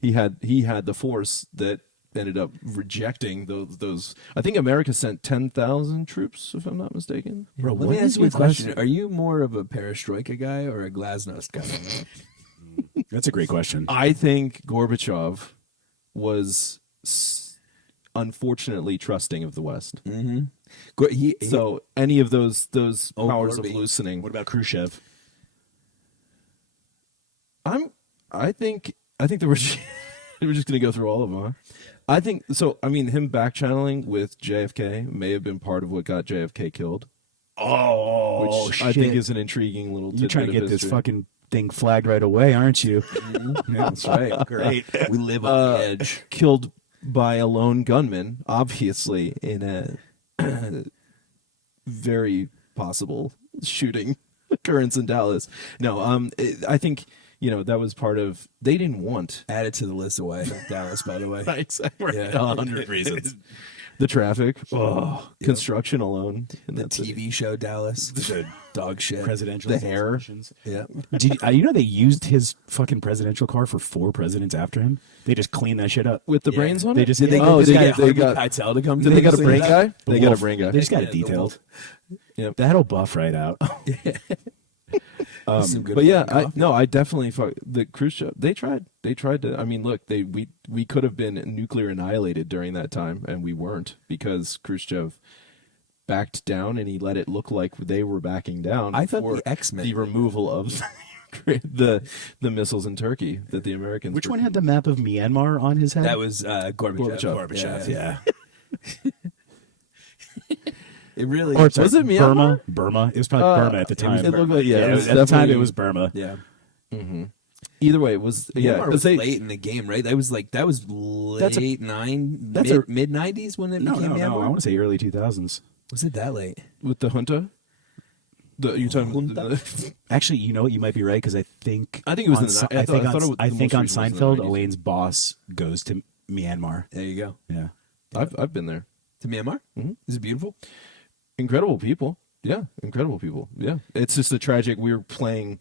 he had the force that ended up rejecting those. I think America sent 10,000 troops, if I'm not mistaken. Bro, let me ask you a question. Are you more of a perestroika guy or a glasnost guy? That's a great question. I think Gorbachev was unfortunately trusting of the West. So any of those powers of Gorby. loosening. What about Khrushchev? I think they were just going to go through all of them. Huh? I think so. I mean, him back channeling with JFK may have been part of what got JFK killed. Oh, Which shit. I think is an intriguing little. You're trying to tidbit get of this history. fucking thing flagged right away, aren't you? Yeah, that's right. Great. We live on the edge. Killed by a lone gunman, obviously in a very possible shooting occurrence in Dallas. No, I think that was part of. They didn't want Add it to the list away. Dallas, by the way. Yeah. 100 reasons. The traffic, construction alone, and The that's it. TV show Dallas. The dog shit. Presidential The hair. assassinations. Yeah. They used his fucking presidential car for 4 presidents after him? They just cleaned that shit up. with the brains on They it. just- Did they, Oh, they, they get Harvey got- Keitel to come Did to they got a say brain that? guy? They got a Wolf. brain guy. They just got Yeah, it the detailed. Yep. That'll buff right out. Some good But yeah, fucking coffee. I definitely the Khrushchev. They tried to. I mean, look, we could have been nuclear annihilated during that time, and we weren't, because Khrushchev backed down and he let it look like they were backing down. I thought for the X-Men the removal of the missiles in Turkey that the Americans. Which were- one had the map of Myanmar on his head? That was Gorbachev. Gorbachev. Yeah. It really Or was it Myanmar? Burma. It was probably Burma at the time. It looked like at the time definitely- it was Burma. Yeah. Either way, it was Yeah, because was they late in the game, right? That was late That's mid 90s when it No, became no, no. Myanmar? I want to say early 2000s. Was it that late? with the junta. You talking? Actually, you know what? You might be right, because I think I think it was on in the- Se- I thought- I thought it was- I the think most on recent was in the Seinfeld, 90s. Elaine's boss goes to Myanmar. There you go. Yeah. I've been there. To Myanmar? Mhm. Is it beautiful? Incredible people. Yeah, incredible people. Yeah, it's just a tragic. We were playing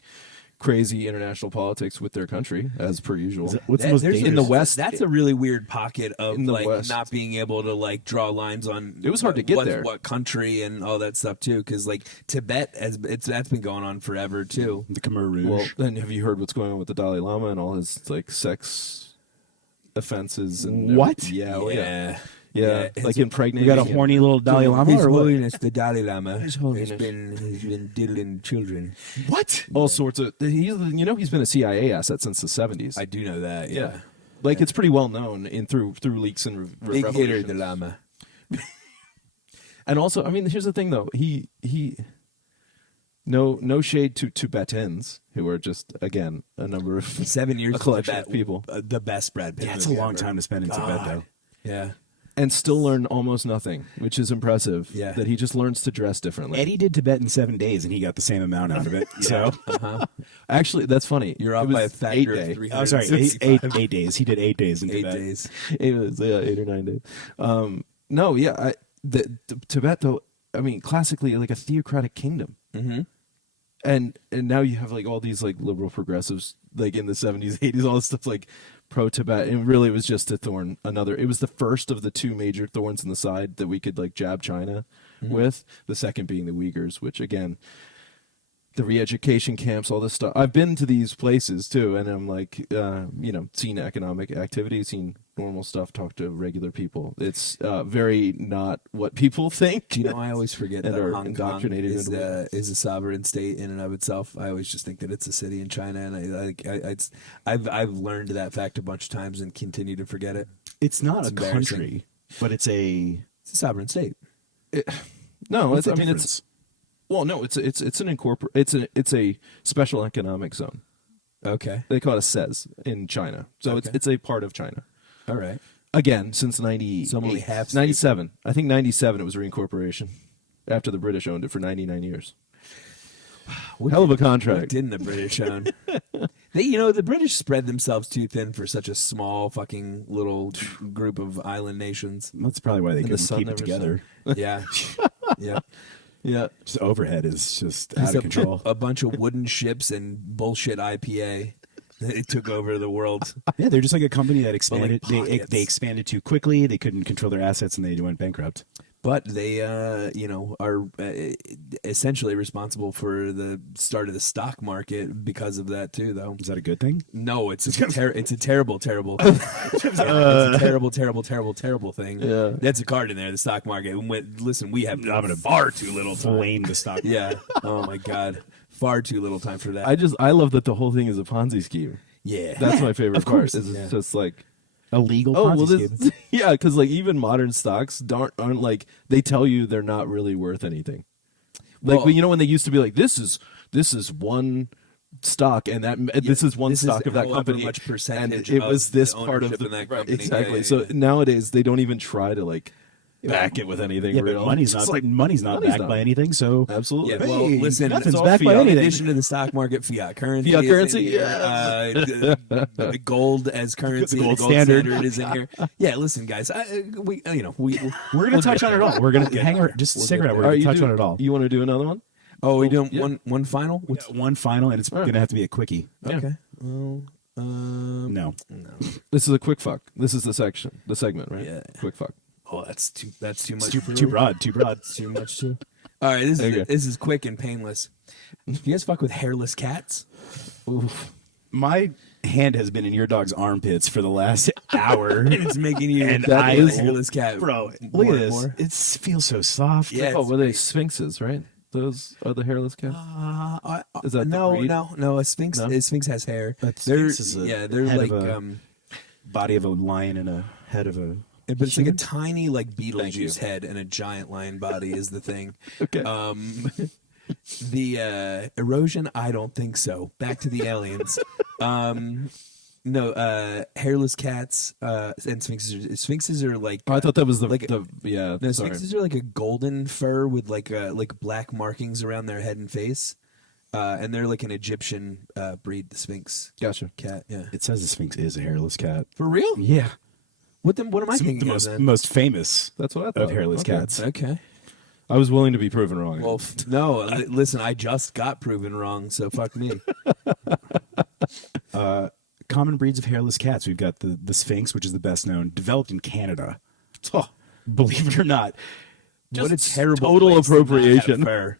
crazy international politics with their country, as per usual. What's the most There's- dangerous? in the West? That's a really weird pocket of In the like West. not being able to like draw lines on. It was hard to get there. What country and all that stuff too? Because like Tibet that's been going on forever too. The Khmer Rouge. Well, then have you heard what's going on with the Dalai Lama and all his sex offenses and What? Yeah, oh, yeah, Yeah. like we impregnating. got a horny little Dalai Lama, His or what? Holiness the Dalai Lama has Holiness. been diddling children. What? all sorts of. He's been a CIA asset since the 70s. I do know that. Yeah. Like it's pretty well known through leaks and Big hitter, revelations. the Lama. And also, I mean, here's the thing though. He no shade to Tibetans who are just again a number of 7 years a collection Tibet, of people, the best Brad Pitt. Yeah, it's a movie long ever. time to spend in Tibet, though. Yeah. and still learn almost nothing, which is impressive. Yeah. That he just learns to dress differently. Eddie did Tibet in 7 days, and he got the same amount out of it. So, Actually, that's funny. You're It off was by a factor 8 of day. 3. oh, sorry, eight days. He did 8 days in 8 Tibet. days. 8 or 9 days. No, yeah, the Tibet though. I mean, classically like a theocratic kingdom. Mm-hmm. And now you have like all these like liberal progressives like in the 70s, 80s, all this stuff like pro Tibet, and really it was just a thorn. It was the first of the 2 major thorns in the side that we could like jab China with. The second being the Uyghurs, which again, the re-education camps, all this stuff. I've been to these places too, and I'm like, seen economic activity, seen normal stuff, talked to regular people. It's very not what people think. You know, I always forget And that are Hong Kong indoctrinated is, into is a sovereign state in and of itself. I always just think that it's a city in China, and I've learned that fact a bunch of times and continue to forget it. It's not a embarrassing. country, but it's a. It's a sovereign state. No, What's it's, the I mean difference? it's a special economic zone. Okay. They call it a SEZ in China, so Okay. it's a part of China. All right. Again, since 90, So only half 97. I think 97 it was reincorporation after the British owned it for 99 years. Hell of a What contract. didn't the British own? The British spread themselves too thin for such a small fucking little group of island nations. That's probably why they the couldn't sun keep it never together. Yeah. Yeah. Yeah. Just overhead is just Just out of control. A bunch of wooden ships and bullshit IPA. It took over the world. Yeah, they're just like a company that expanded. pockets. They expanded too quickly. They couldn't control their assets, and they went bankrupt. But they, are essentially responsible for the start of the stock market because of that too, though. Is that a good thing? No, it's a terrible, terrible, it's a terrible thing. Yeah. That's a card in there. The stock market. Listen, we have far too little time. Blame the stock. Yeah. Oh my God. Far too little time for that. I love that the whole thing is a Ponzi scheme. Yeah. That's my favorite Of part. course. Is it's just like, Illegal oh Ponzi well, scheme. yeah, because like even modern stocks aren't like they tell you they're not really worth anything. Like Well- when they used to be like this is one stock and this is one stock of that however company much percentage and it of was this the part of ownership the in that company. exactly. Yeah, So yeah. nowadays they don't even try to like back it with anything Yeah, real. but money's It's not like money's not money's backed not. by anything. So Absolutely. Yeah, well, Hey, listen, nothing's it's all backed by fiat. In anything. addition to the stock market, fiat currency. Fiat is in currency, here. yes. Gold as currency. The gold standard. standard. Is in here. Yeah, listen, guys. We're gonna touch on it all. We're gonna hang around. Just stick around. We're All right, gonna you touch on it all. You want to do another one? Oh, we doing yeah. one final? One final, and it's gonna have to be a quickie. Okay. Well, No, no. This is a quick fuck. This is the segment, right? Yeah. Quick fuck. Oh, that's too much. too broad. Too broad. Too much too. All right, this Okay. is quick and painless. You guys fuck with hairless cats? Oof. My hand has been in your dog's armpits for the last hour. And it's making you And that I is is- hairless cat. Bro, more look at and this. more. It feels so soft. Yeah. Oh, it's were they sphinxes, right? Those are the hairless cats. Is that the no, breed? no? A sphinx. No? A sphinx has hair. A They're sphinx is a they're head like of a- Body of a lion and a head of a. but it's like a human? tiny like Thank you. Beetlejuice head and a giant lion body is the thing. Okay. The erosion, I don't think so. Back to the aliens. No, hairless cats and sphinxes. Sphinxes are like Oh, I thought that was the like- yeah. no, sorry. sphinxes are like a golden fur with like black markings around their head and face, and they're like an Egyptian breed, the sphinx Gotcha. cat. Yeah, It says the sphinx is a hairless cat. for real. Yeah, What am I it's thinking the of most then? most famous That's what I thought of hairless Okay. cats. Okay. I was willing to be proven wrong. Well, no. Listen, I just got proven wrong, so fuck me. Common breeds of hairless cats. We've got the sphinx, which is the best known, developed in Canada. Oh, believe it or not. What a Just terrible total place to not have appropriation. fur.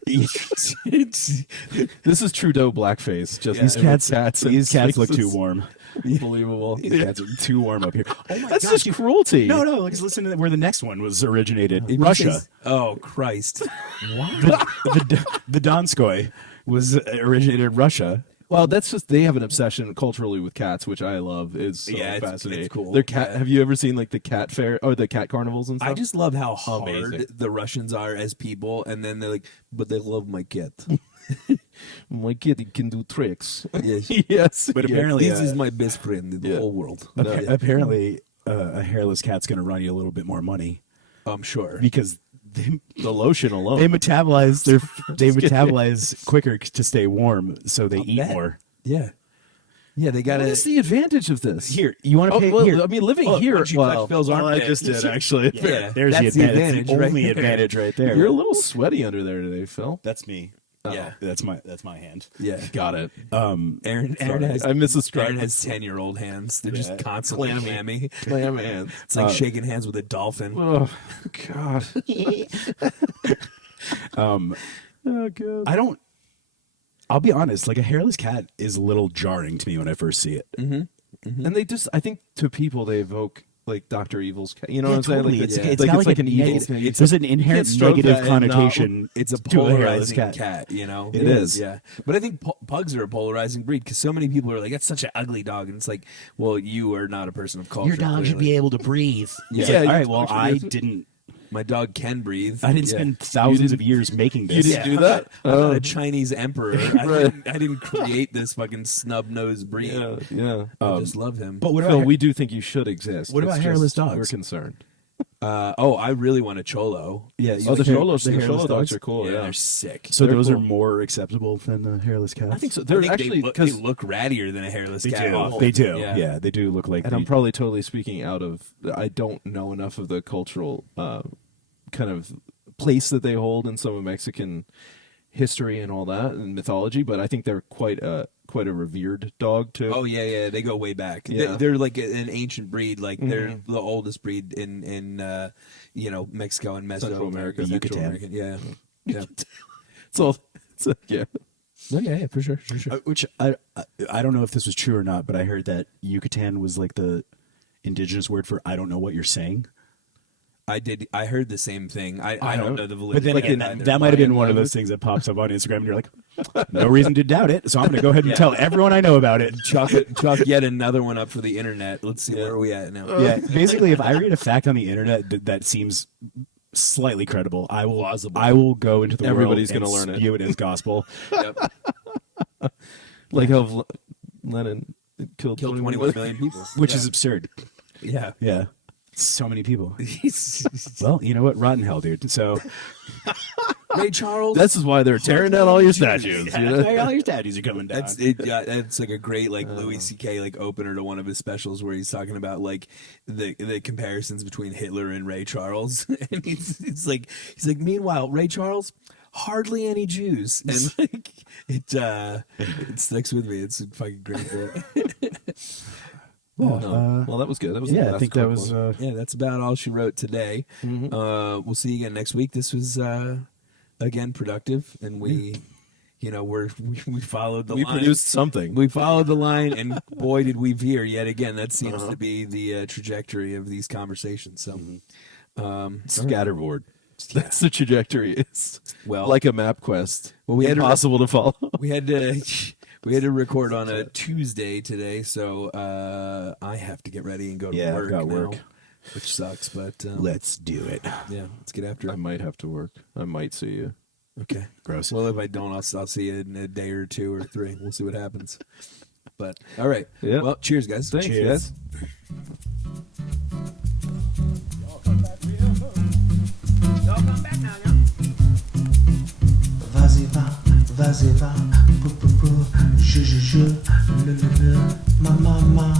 This is Trudeau blackface. Just These with cats, and these cats look sphinxes. too warm. Unbelievable. These cats are too warm up here. Oh my That's gosh! just cruelty. No, like, listen to where the next one was originated. If you Russia. say- Oh Christ! The Donskoy was originated in Russia. Well, that's just they have an obsession culturally with cats, which I love. It's so Yeah, it's fascinating. cool. Their cat. Yeah. Have you ever seen like the cat fair or the cat carnivals and stuff? I just love how hard Amazing. the Russians are as people, and then they're like, but they love my cat. My kitty can do tricks. Yes. Yes, But yes. apparently, This is my best friend in the whole world. apparently, a hairless cat's going to run you a little bit more money I'm sure. because the lotion alone. they metabolize quicker to stay warm, so they eat bet. more. Yeah. Yeah, they got What to. is the advantage of this? Here, you want to Oh, pay? well, here, I mean, living Well, here. once you touch Phil's well, I armpit. just did actually. Yeah, there's that's the advantage. The right only there. advantage right there. You're a little sweaty under there today, Phil. That's me. Yeah. That's my hand. Yeah. Got it. Aaron has. I misdescribed. Aaron has 10-year-old hands. They're just constantly clammy. Clam hands. It's like shaking hands with a dolphin. Oh God. Oh God. I don't. I'll be honest. Like a hairless cat is a little jarring to me when I first see it. And they just, I think, to people they evoke like Dr. Evil's cat. You know what I'm saying? totally. Like, It's like got it's like like an a evil negative- thing. There's an inherent stroke negative that and not- connotation. It's a to a hairless polarizing cat, you know. It is. Yeah. But I think pugs are a polarizing breed because so many people are like, "That's such an ugly dog," and it's like, "Well, you are not a person of culture." Your dog should be able to breathe. Yeah. It's Yeah, like, all your right. Well, dog should I be able to- didn't. My dog can breathe. I didn't Yeah. spend thousands of years making this. You didn't do that? I'm not a Chinese emperor. Right. I didn't create this fucking snub-nosed breed. Yeah. I just love him. But what Phil, about we do think you should exist. What It's about just- hairless dogs? We're concerned. I really want a cholo. yeah? Oh, the Cholos, the hairless Cholo dogs are cool. Yeah. They're sick. So They're those are cool. more acceptable than the hairless cats. I think so. I They're think actually they because, look rattier than a hairless they cat. do. They do. Yeah. Yeah, they do look like. and I'm probably totally speaking out of. I don't know enough of the cultural kind of place that they hold in some of Mexican history and all that and mythology, but I think they're quite a revered dog too. Oh yeah, they go way back. Yeah. They're like an ancient breed. Like they're the oldest breed in Mexico and Central America. Central Yucatan. America. Yeah, yeah. So yeah. No, yeah, for sure. Which I don't know if this was true or not, but I heard that Yucatan was like the indigenous word for I don't know what you're saying. I heard the same thing. I don't know the validity. But then of again, either. that might have been one of those things that pops up on Instagram, and you're like, no reason to doubt it, so I'm going to go ahead and tell everyone I know about it. Chalk yet another one up for the internet. Let's see where are we at now. Yeah, basically, if I read a fact on the internet that seems slightly credible, I will go into the Everybody's world gonna and learn it. spew it as gospel. Yep. Like how Lenin killed 21 million people. Which is absurd. Yeah. Yeah. So many people. Well, you know what? Rotten hell, dude. So Ray Charles. This is why they're tearing down all your statues. You know? all your statues are coming down. That's like a great like Louis C.K. like opener to one of his specials where he's talking about like the comparisons between Hitler and Ray Charles, and he's like meanwhile Ray Charles hardly any Jews, and like it sticks with me. It's a fucking great bit. Well, that was good. That was I think that was. Yeah, that's about all she wrote today. We'll see you again next week. This was again productive, and we followed the we line. produced something. We followed the line, and boy, did we veer yet again. That seems to be the trajectory of these conversations. So, Scatterboard. That's the trajectory. It's Well- like a map quest. Well, we had to- impossible to follow. we had to record on a Tuesday today, so I have to get ready and go to Yeah, I've work got now, work. which sucks. But Let's do it. yeah, let's get after I it. might have to work. I might see you. Okay. Gross. Well, if I don't, I'll see you in a day or two or three. We'll see what happens. But all right. Yeah. Well, cheers, guys. Thanks, Cheers. guys. Vas-y va, pou pou pou, je, le, ma maman.